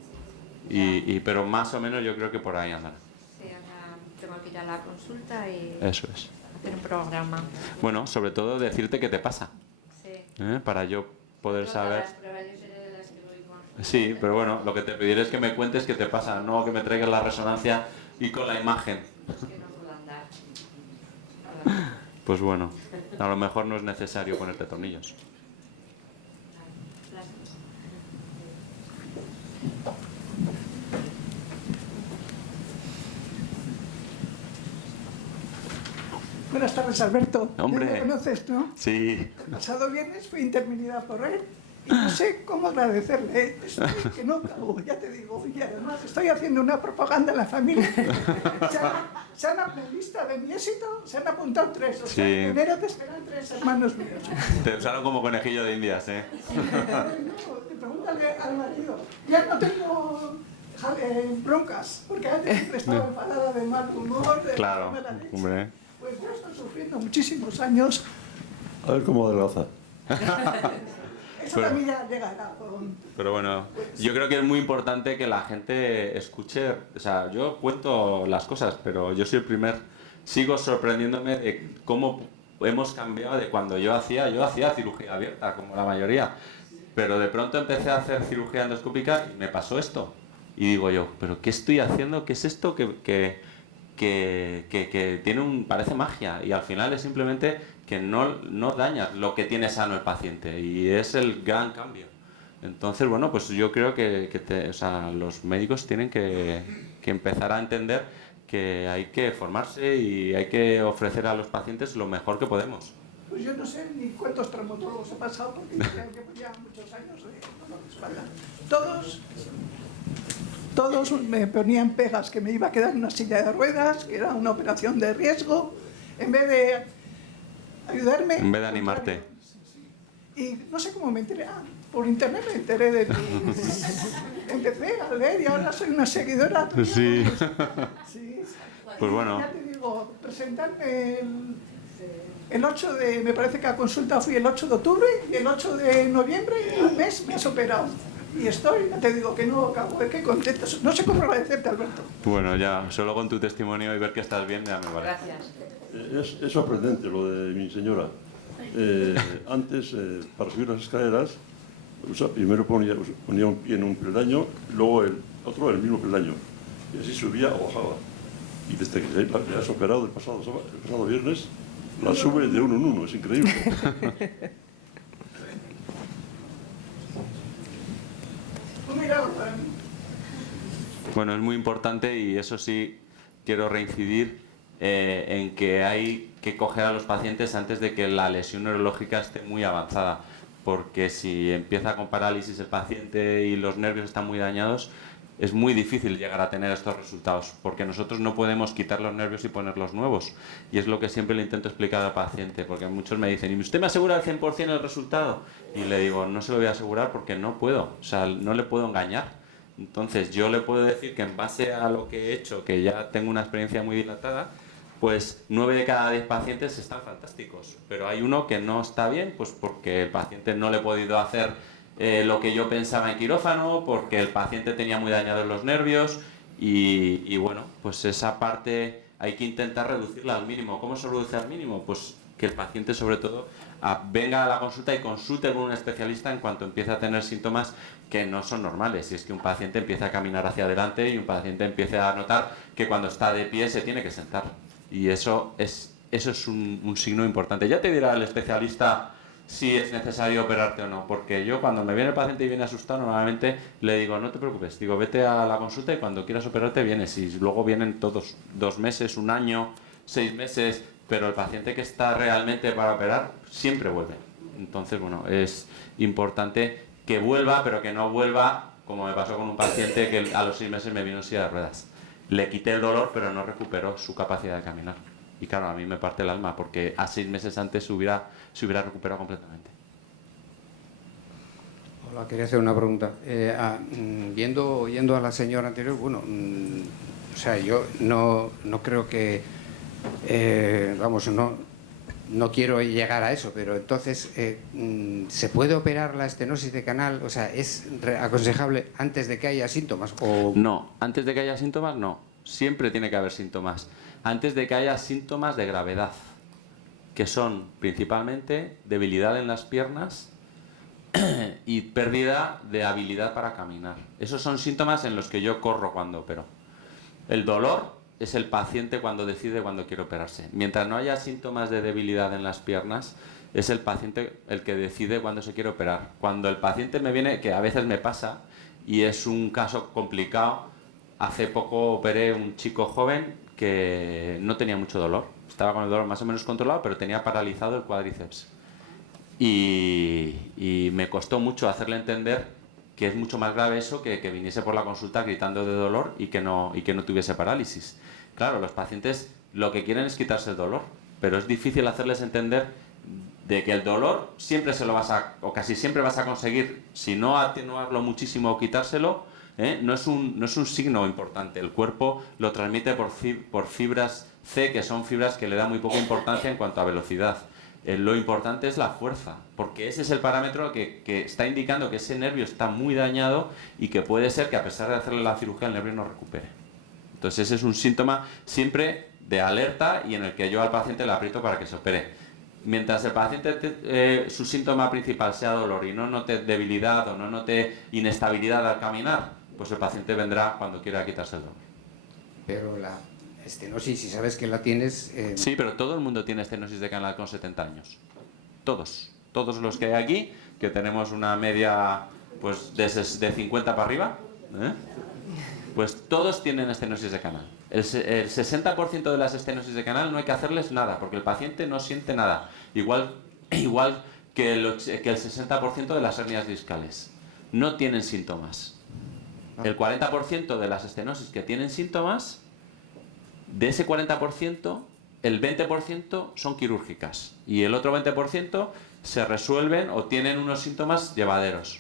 Pero más o menos yo creo que por ahí andan. Sí, ahora tengo que ir a la consulta y Eso es. hacer un programa. Bueno, sobre todo decirte qué te pasa. Sí. Para yo poder saber. Las pruebas, yo seré de las que voy con... Sí, pero bueno, lo que te pediré es que me cuentes qué te pasa, no que me traigas la resonancia y con la imagen. Es que no puedo andar. Pues bueno, a lo mejor no es necesario ponerte tornillos. Buenas tardes, Alberto. Hombre. ¿Me conoces, no? Sí. El pasado viernes fui intervenida por él y no sé cómo agradecerle. Estoy que no acabo, ya te digo. Y además estoy haciendo una propaganda en la familia. Se han lista de mi éxito, se han apuntado 3. O sea, Sí. en enero te esperan 3 hermanos míos. Te usaron como conejillo de indias, ¿eh? No, pregúntale al marido. Ya no tengo broncas, porque antes siempre estaba enfadada de mal humor, de Claro, mala leche. hombre. Pues yo estoy sufriendo muchísimos años. A ver cómo adelgaza. Eso Pero- también ya llegará. Pero bueno, yo creo que es muy importante que la gente escuche, o sea, yo cuento las cosas, pero yo soy el primer, sigo sorprendiéndome de cómo hemos cambiado de cuando yo hacía cirugía abierta, como la mayoría, pero de pronto empecé a hacer cirugía endoscópica y me pasó esto. Y digo yo, ¿pero qué estoy haciendo? ¿Qué es esto que tiene parece magia? Y al final es simplemente que no dañas lo que tiene sano el paciente y es el gran cambio. Entonces, bueno, pues yo creo que o sea, los médicos tienen que que empezar a entender que hay que formarse y hay que ofrecer a los pacientes lo mejor que podemos. Pues yo no sé ni cuántos traumatólogos he pasado, porque llevo ya muchos años de dolor de espalda. Todos me ponían pegas que me iba a quedar en una silla de ruedas, que era una operación de riesgo, en vez de ayudarme. En vez de animarte. Y no sé cómo me enteré, por internet me enteré de ti. Empecé a leer y ahora soy una seguidora. Sí. Sí. Pues bueno. Ya te digo, presentarme el 8 de, me parece que a consulta fui el 8 de octubre y el 8 de noviembre, al mes, me has operado. Y estoy, ya te digo que no acabo, qué contento. No sé cómo agradecerte, Alberto. Bueno, ya, solo con tu testimonio y ver que estás bien, ya me vale. Gracias. Es sorprendente lo de mi señora. Antes, para subir las escaleras, primero ponía un pie en un peldaño, luego el otro en el mismo peldaño. Y así subía o bajaba. Y desde que le has operado el pasado viernes, la sube de uno en uno, es increíble. Bueno, es muy importante y eso sí quiero reincidir en que hay que coger a los pacientes antes de que la lesión neurológica esté muy avanzada, porque si empieza con parálisis el paciente y los nervios están muy dañados, es muy difícil llegar a tener estos resultados, porque nosotros no podemos quitar los nervios y ponerlos nuevos, y es lo que siempre le intento explicar al paciente, porque muchos me dicen, ¿y usted me asegura al 100% el resultado? Y le digo, no se lo voy a asegurar porque no puedo, o sea, no le puedo engañar. Entonces yo le puedo decir que en base a lo que he hecho, que ya tengo una experiencia muy dilatada, pues 9 de cada 10 pacientes están fantásticos, pero hay uno que no está bien, pues porque el paciente no le he podido hacer lo que yo pensaba en quirófano, porque el paciente tenía muy dañados los nervios y bueno, pues esa parte hay que intentar reducirla al mínimo. ¿Cómo se reduce al mínimo? Pues que el paciente sobre todo venga a la consulta y consulte con un especialista en cuanto empiece a tener síntomas que no son normales. Si es que un paciente empieza a caminar hacia adelante y un paciente empieza a notar que cuando está de pie se tiene que sentar. Y eso es un signo importante. Ya te dirá el especialista si es necesario operarte o no, porque yo cuando me viene el paciente y viene asustado, normalmente le digo, no te preocupes, digo, vete a la consulta y cuando quieras operarte vienes, y luego vienen todos 2 meses, 1 año, 6 meses, pero el paciente que está realmente para operar siempre vuelve. Entonces, bueno, es importante que vuelva, pero que no vuelva, como me pasó con un paciente que a los 6 meses me vino en silla de ruedas. Le quité el dolor, pero no recuperó su capacidad de caminar. Y claro, a mí me parte el alma, porque a 6 meses antes se hubiera recuperado completamente. Hola, quería hacer una pregunta. Oyendo a la señora anterior, bueno, o sea, yo no creo que, no quiero llegar a eso, pero entonces, ¿se puede operar la estenosis de canal? O sea, ¿es aconsejable antes de que haya síntomas? O... No, antes de que haya síntomas, no. Siempre tiene que haber síntomas. Antes de que haya síntomas de gravedad, que son principalmente debilidad en las piernas y pérdida de habilidad para caminar. Esos son síntomas en los que yo corro cuando opero. El dolor es el paciente cuando decide cuándo quiere operarse. Mientras no haya síntomas de debilidad en las piernas, es el paciente el que decide cuándo se quiere operar. Cuando el paciente me viene, que a veces me pasa, y es un caso complicado, hace poco operé un chico joven que no tenía mucho dolor, estaba con el dolor más o menos controlado, pero tenía paralizado el cuádriceps. Y me costó mucho hacerle entender que es mucho más grave eso que viniese por la consulta gritando de dolor y que no tuviese parálisis. Claro, los pacientes lo que quieren es quitarse el dolor, pero es difícil hacerles entender de que el dolor siempre o casi siempre vas a conseguir, si no atenuarlo muchísimo o quitárselo, no es un signo importante. El cuerpo lo transmite por fibras C, que son fibras que le dan muy poca importancia en cuanto a velocidad. Lo importante es la fuerza, porque ese es el parámetro que está indicando que ese nervio está muy dañado y que puede ser que a pesar de hacerle la cirugía el nervio no recupere. Entonces ese es un síntoma siempre de alerta y en el que yo al paciente le aprieto para que se opere. Mientras el paciente su síntoma principal sea dolor y no note debilidad o no note inestabilidad al caminar, pues el paciente vendrá cuando quiera quitarse el dolor. Pero la estenosis, si sabes que la tienes... Sí, pero todo el mundo tiene estenosis de canal con 70 años. Todos los que hay aquí, que tenemos una media pues de 50 para arriba, Pues todos tienen estenosis de canal. El 60% de las estenosis de canal no hay que hacerles nada, porque el paciente no siente nada. Igual que el 60% de las hernias discales. No tienen síntomas. El 40% de las estenosis que tienen síntomas, de ese 40%, el 20% son quirúrgicas. Y el otro 20% se resuelven o tienen unos síntomas llevaderos.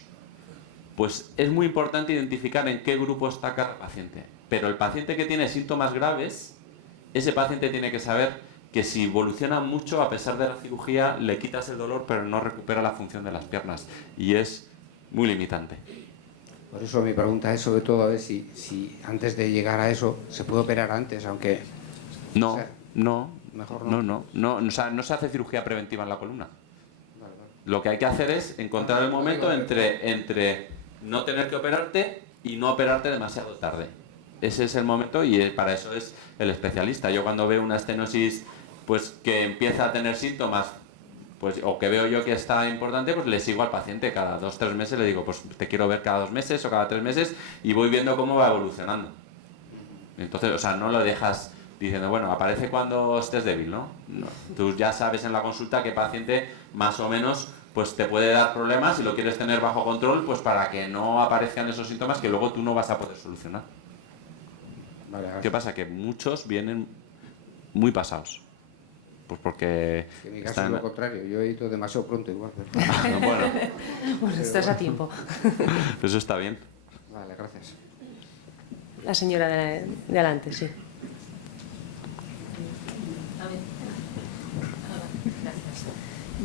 Pues es muy importante identificar en qué grupo está cada paciente. Pero el paciente que tiene síntomas graves, ese paciente tiene que saber que si evoluciona mucho, a pesar de la cirugía, le quitas el dolor, pero no recupera la función de las piernas. Y es muy limitante. Por eso mi pregunta es sobre todo a ver si antes de llegar a eso se puede operar antes, aunque... No, o sea, mejor no. O sea, no se hace cirugía preventiva en la columna. Lo que hay que hacer es encontrar el momento entre no tener que operarte y no operarte demasiado tarde. Ese es el momento y para eso es el especialista. Yo cuando veo una estenosis pues que empieza a tener síntomas, pues, o que veo yo que está importante, pues le sigo al paciente cada 2-3 meses, le digo, pues te quiero ver cada 2 meses o cada 3 meses y voy viendo cómo va evolucionando. Entonces, o sea, no lo dejas diciendo, bueno, aparece cuando estés débil, ¿no? No. Tú ya sabes en la consulta qué paciente más o menos pues te puede dar problemas y lo quieres tener bajo control, pues para que no aparezcan esos síntomas que luego tú no vas a poder solucionar. Vale. ¿Qué pasa? Que muchos vienen muy pasados. Pues porque... En mi caso es lo contrario, yo he ido demasiado pronto igual. Pero... Bueno, estás a tiempo. Eso está bien. Vale, gracias. La señora de adelante, sí.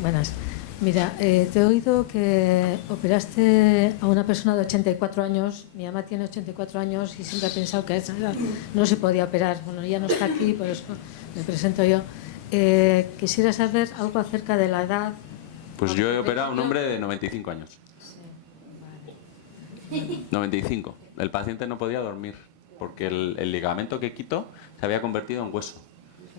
Buenas. Mira, te he oído que operaste a una persona de 84 años. Mi mamá tiene 84 años y siempre ha pensado que a esa edad no se podía operar. Bueno, ya no está aquí, por eso me presento yo. Quisiera saber algo acerca de la edad. Pues yo he operado a un hombre de 95 años. Sí, vale. 95. El paciente no podía dormir porque el ligamento que quito se había convertido en hueso.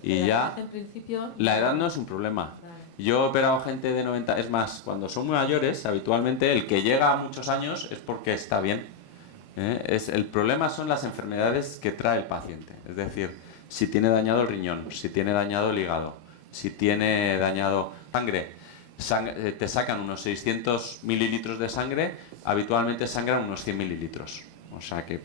Y ya En principio, la edad no es un problema. Yo he operado gente de 90, es más, cuando son muy mayores, habitualmente el que llega a muchos años es porque está bien. El problema son las enfermedades que trae el paciente. Es decir, si tiene dañado el riñón, si tiene dañado el hígado, si tiene dañado sangre, te sacan unos 600 mililitros de sangre, habitualmente sangran unos 100 mililitros. O sea que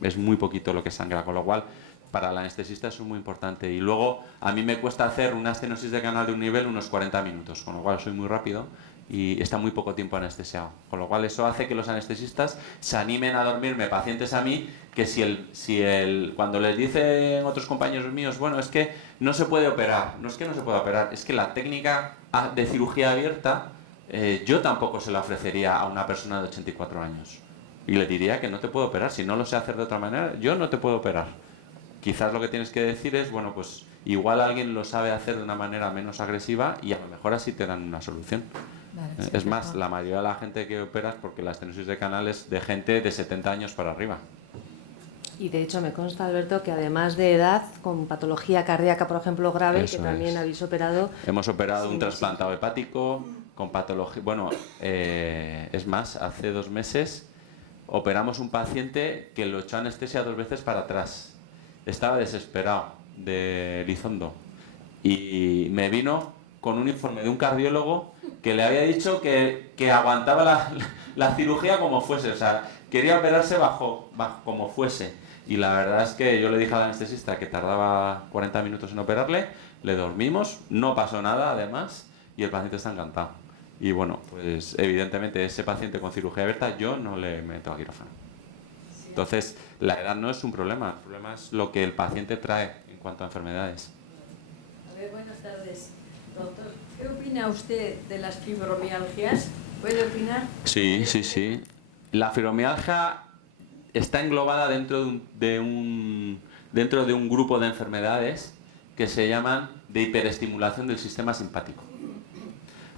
es muy poquito lo que sangra, con lo cual para el anestesista eso es muy importante. Y luego a mí me cuesta hacer una estenosis de canal de un nivel unos 40 minutos, con lo cual soy muy rápido y está muy poco tiempo anestesiado. Con lo cual eso hace que los anestesistas se animen a dormirme pacientes a mí, que cuando les dicen otros compañeros míos, bueno, es que no se puede operar, no es que no se pueda operar, es que la técnica de cirugía abierta yo tampoco se la ofrecería a una persona de 84 años. Y le diría que no te puedo operar, si no lo sé hacer de otra manera, yo no te puedo operar. Quizás lo que tienes que decir es, bueno, pues igual alguien lo sabe hacer de una manera menos agresiva y a lo mejor así te dan una solución. Vale, sí, es más, la mayoría de la gente que operas, porque la estenosis de canal es de gente de 70 años para arriba. Y de hecho me consta, Alberto, que además de edad, con patología cardíaca, por ejemplo, grave, Eso que también es. habéis operado... Hemos operado un trasplantado hepático con patología... Bueno, es más, hace 2 meses operamos un paciente que lo echó anestesia 2 veces para atrás. Estaba desesperado de Elizondo y me vino con un informe de un cardiólogo que le había dicho que aguantaba la cirugía como fuese, o sea, quería operarse bajo como fuese. Y la verdad es que yo le dije al anestesista que tardaba 40 minutos en operarle, le dormimos, no pasó nada además y el paciente está encantado. Y bueno, pues evidentemente ese paciente con cirugía abierta yo no le meto a quirófano. Entonces, la edad no es un problema, el problema es lo que el paciente trae en cuanto a enfermedades. A ver, buenas tardes, doctor. ¿Qué opina usted de las fibromialgias? ¿Puede opinar? Sí. La fibromialgia está englobada dentro de un grupo de enfermedades que se llaman de hiperestimulación del sistema simpático.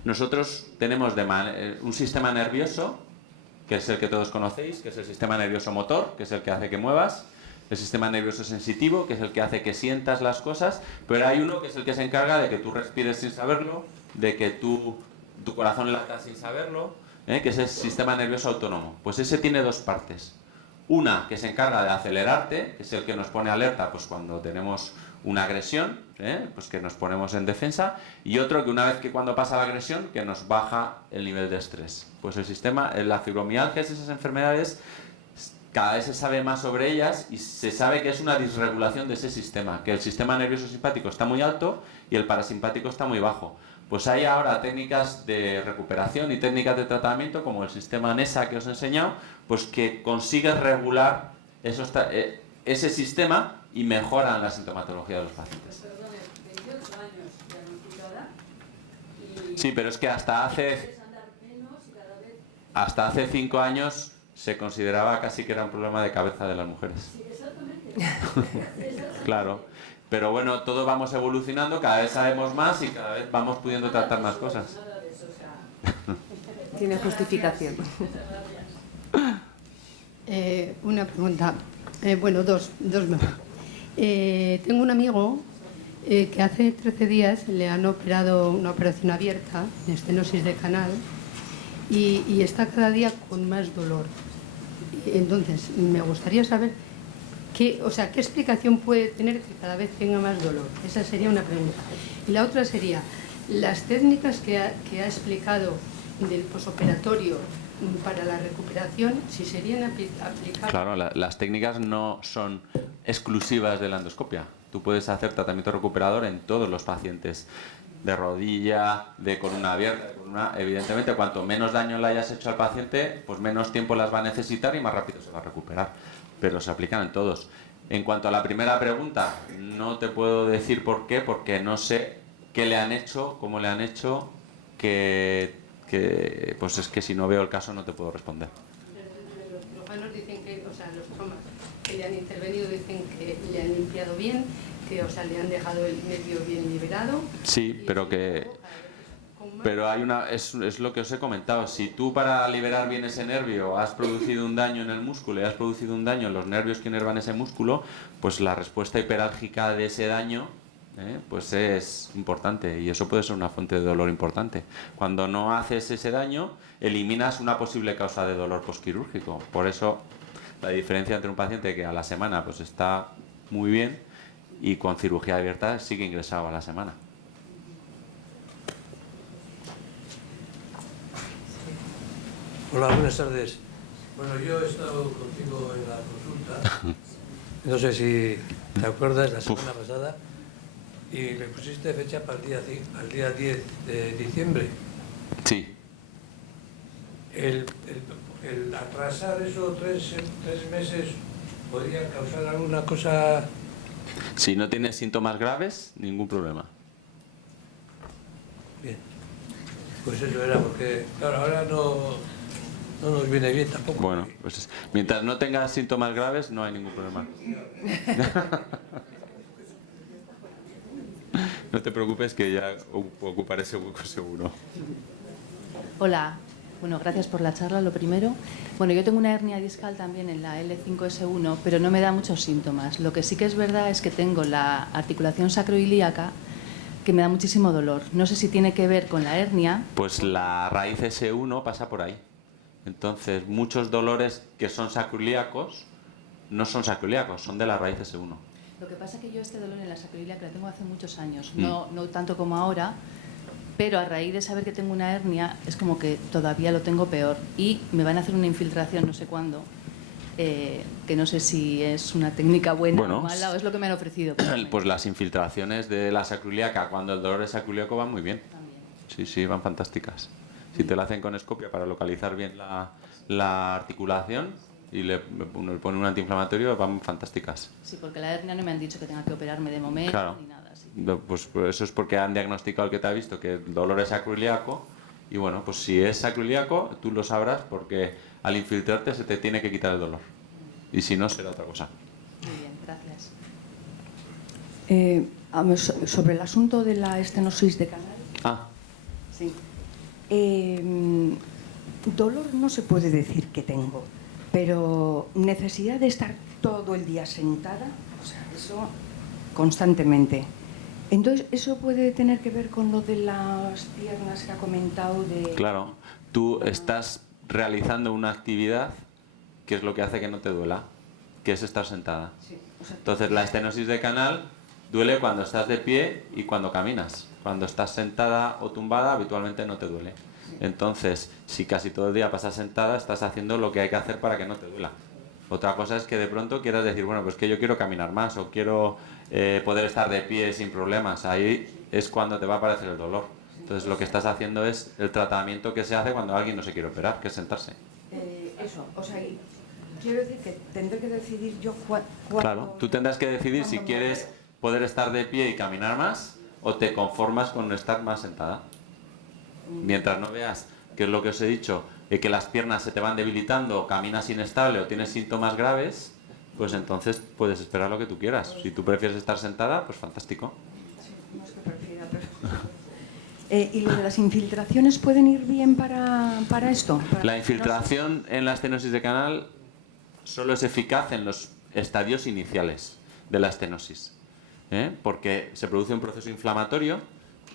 Nosotros tenemos un sistema nervioso, que es el que todos conocéis, que es el sistema nervioso motor, que es el que hace que muevas, el sistema nervioso sensitivo, que es el que hace que sientas las cosas, pero hay uno que es el que se encarga de que tú respires sin saberlo, de que tu corazón lata sin saberlo, que es el sistema nervioso autónomo. Pues ese tiene 2 partes. Una que se encarga de acelerarte, que es el que nos pone alerta pues cuando tenemos una agresión, pues que nos ponemos en defensa, y otro que una vez que cuando pasa la agresión, que nos baja el nivel de estrés. Pues el sistema, la fibromialgia, esas enfermedades, cada vez se sabe más sobre ellas y se sabe que es una disregulación de ese sistema, que el sistema nervioso simpático está muy alto y el parasimpático está muy bajo. Pues hay ahora técnicas de recuperación y técnicas de tratamiento, como el sistema NESA que os he enseñado, pues que consigue regular ese sistema y mejoran la sintomatología de los pacientes. Perdone, 28 años diagnosticada y... Sí, pero es que hasta hace 5 años se consideraba casi que era un problema de cabeza de las mujeres. Sí, exactamente. Claro, pero bueno, todos vamos evolucionando, cada vez sabemos más y cada vez vamos pudiendo tratar más cosas. Tiene justificación. Una pregunta, bueno, dos mejor. Tengo un amigo que hace 13 días le han operado una operación abierta, de estenosis de canal, y está cada día con más dolor. Entonces, me gustaría saber qué explicación puede tener que cada vez tenga más dolor. Esa sería una pregunta. Y la otra sería, las técnicas que ha explicado del posoperatorio para la recuperación, si serían aplicables... Claro, las técnicas no son exclusivas de la endoscopia. Tú puedes hacer tratamiento recuperador en todos los pacientes, de rodilla, de columna abierta, evidentemente cuanto menos daño le hayas hecho al paciente, pues menos tiempo las va a necesitar y más rápido se va a recuperar, pero se aplican en todos. En cuanto a la primera pregunta, no te puedo decir por qué, porque no sé qué le han hecho, cómo le han hecho, pues es que si no veo el caso no te puedo responder. Los cirujanos dicen que, los traumas que le han intervenido dicen que le han limpiado bien, que le han dejado el nervio bien liberado. Sí, pero es lo que os he comentado. Si tú para liberar bien ese nervio has producido un daño en el músculo y has producido un daño en los nervios que inervan ese músculo, pues la respuesta hiperálgica de ese daño pues es importante y eso puede ser una fuente de dolor importante. Cuando no haces ese daño, eliminas una posible causa de dolor posquirúrgico. Por eso la diferencia entre un paciente que a la semana pues está muy bien y con cirugía abierta sigue ingresado a la semana. Hola, buenas tardes. Bueno, yo he estado contigo en la consulta, no sé si te acuerdas, la semana pasada, y me pusiste fecha para el día 10 de diciembre. Sí. El atrasar esos tres meses podría causar alguna cosa... Si no tienes síntomas graves, ningún problema. Bien. Pues eso era porque, claro, ahora no nos viene bien tampoco. Bueno, pues mientras no tengas síntomas graves, no hay ningún problema. No te preocupes que ya ocuparé ese hueco seguro. Hola, bueno, gracias por la charla, lo primero. Bueno, yo tengo una hernia discal también en la L5S1, pero no me da muchos síntomas. Lo que sí que es verdad es que tengo la articulación sacroilíaca que me da muchísimo dolor. No sé si tiene que ver con la hernia. Pues la raíz S1 pasa por ahí. Entonces, muchos dolores que son sacroiliacos no son sacroiliacos, son de la raíz S1. Lo que pasa es que yo este dolor en la sacroiliaca lo tengo hace muchos años, no tanto como ahora, pero a raíz de saber que tengo una hernia es como que todavía lo tengo peor y me van a hacer una infiltración no sé cuándo, que no sé si es una técnica buena o mala o es lo que me han ofrecido. Pues las infiltraciones de la sacroiliaca cuando el dolor es sacroiliaco van muy bien. Sí, van fantásticas. Si te lo hacen con escopia para localizar bien la articulación y le ponen un antiinflamatorio, van fantásticas. Sí, porque la hernia no me han dicho que tenga que operarme de momento ni nada. Así. Pues eso es porque han diagnosticado el que te ha visto que el dolor es sacroiliaco y bueno, pues si es sacroiliaco tú lo sabrás porque al infiltrarte se te tiene que quitar el dolor y si no será otra cosa. Muy bien, gracias. Sobre el asunto de la estenosis de canal. Sí. Dolor no se puede decir que tengo, pero necesidad de estar todo el día sentada, o sea, eso constantemente. Entonces, ¿eso puede tener que ver con lo de las piernas que ha comentado? Claro, tú estás realizando una actividad ¿qué es lo que hace que no te duela? Que es estar sentada. Entonces la estenosis de canal duele cuando estás de pie y cuando caminas. Cuando estás sentada o tumbada habitualmente no te duele. Entonces, si casi todo el día pasas sentada, estás haciendo lo que hay que hacer para que no te duela. Otra cosa es que de pronto quieras decir, bueno, pues que yo quiero caminar más o quiero poder estar de pie sin problemas. Ahí es cuando te va a aparecer el dolor. Entonces lo que estás haciendo es el tratamiento que se hace cuando alguien no se quiere operar, que es sentarse. Eso, o sea, quiero decir que tendré que decidir yo cuándo... Claro, tú tendrás que decidir si quieres poder estar de pie y caminar más o te conformas con estar más sentada. Mientras no veas, que es lo que os he dicho, que las piernas se te van debilitando, caminas inestable o tienes síntomas graves, pues entonces puedes esperar lo que tú quieras. Si tú prefieres estar sentada, pues fantástico. Sí, no es que prefiera, pero... ¿Y lo de las infiltraciones pueden ir bien para esto? La infiltración en la estenosis de canal solo es eficaz en los estadios iniciales de la estenosis, porque se produce un proceso inflamatorio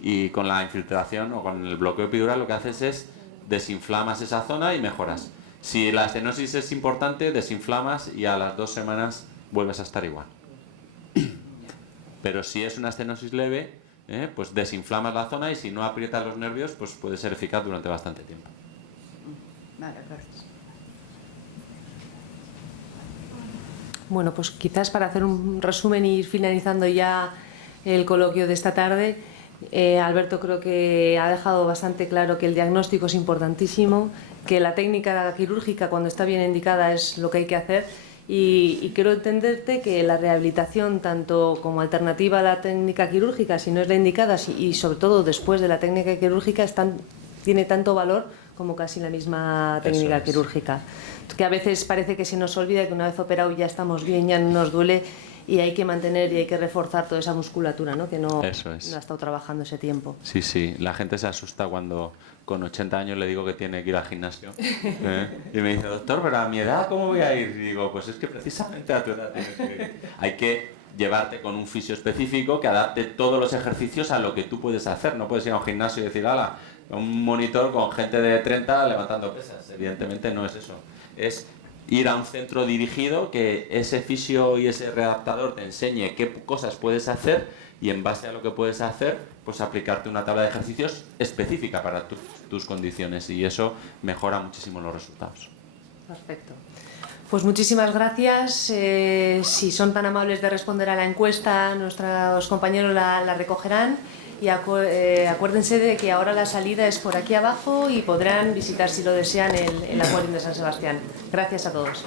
y con la infiltración o con el bloqueo epidural lo que haces es desinflamas esa zona y mejoras. Si la estenosis es importante, desinflamas y a las 2 semanas vuelves a estar igual. Pero si es una estenosis leve, pues desinflamas la zona y si no aprietas los nervios, pues puede ser eficaz durante bastante tiempo. Vale, gracias. Bueno, pues quizás para hacer un resumen y ir finalizando ya el coloquio de esta tarde, Alberto creo que ha dejado bastante claro que el diagnóstico es importantísimo, que la técnica quirúrgica cuando está bien indicada es lo que hay que hacer y quiero entenderte que la rehabilitación tanto como alternativa a la técnica quirúrgica, si no es la indicada y sobre todo después de la técnica quirúrgica tiene tanto valor como casi la misma técnica quirúrgica. Que a veces parece que se nos olvida que una vez operado ya estamos bien, ya no nos duele y hay que mantener y hay que reforzar toda esa musculatura, ¿no? Que no ha estado trabajando ese tiempo. Sí, sí, la gente se asusta cuando con 80 años le digo que tiene que ir al gimnasio y me dice, doctor, pero a mi edad ¿cómo voy a ir? Y digo, pues es que precisamente a tu edad tienes que ir. Hay que llevarte con un fisio específico que adapte todos los ejercicios a lo que tú puedes hacer. No puedes ir a un gimnasio y decir, ala, un monitor con gente de 30 levantando pesas. Evidentemente no es eso. Es ir a un centro dirigido que ese fisio y ese readaptador te enseñe qué cosas puedes hacer y en base a lo que puedes hacer, pues aplicarte una tabla de ejercicios específica para tus condiciones y eso mejora muchísimo los resultados. Perfecto. Pues muchísimas gracias. Si son tan amables de responder a la encuesta, nuestros compañeros la recogerán y acuérdense de que ahora la salida es por aquí abajo y podrán visitar, si lo desean, el Aquarium de San Sebastián. Gracias a todos.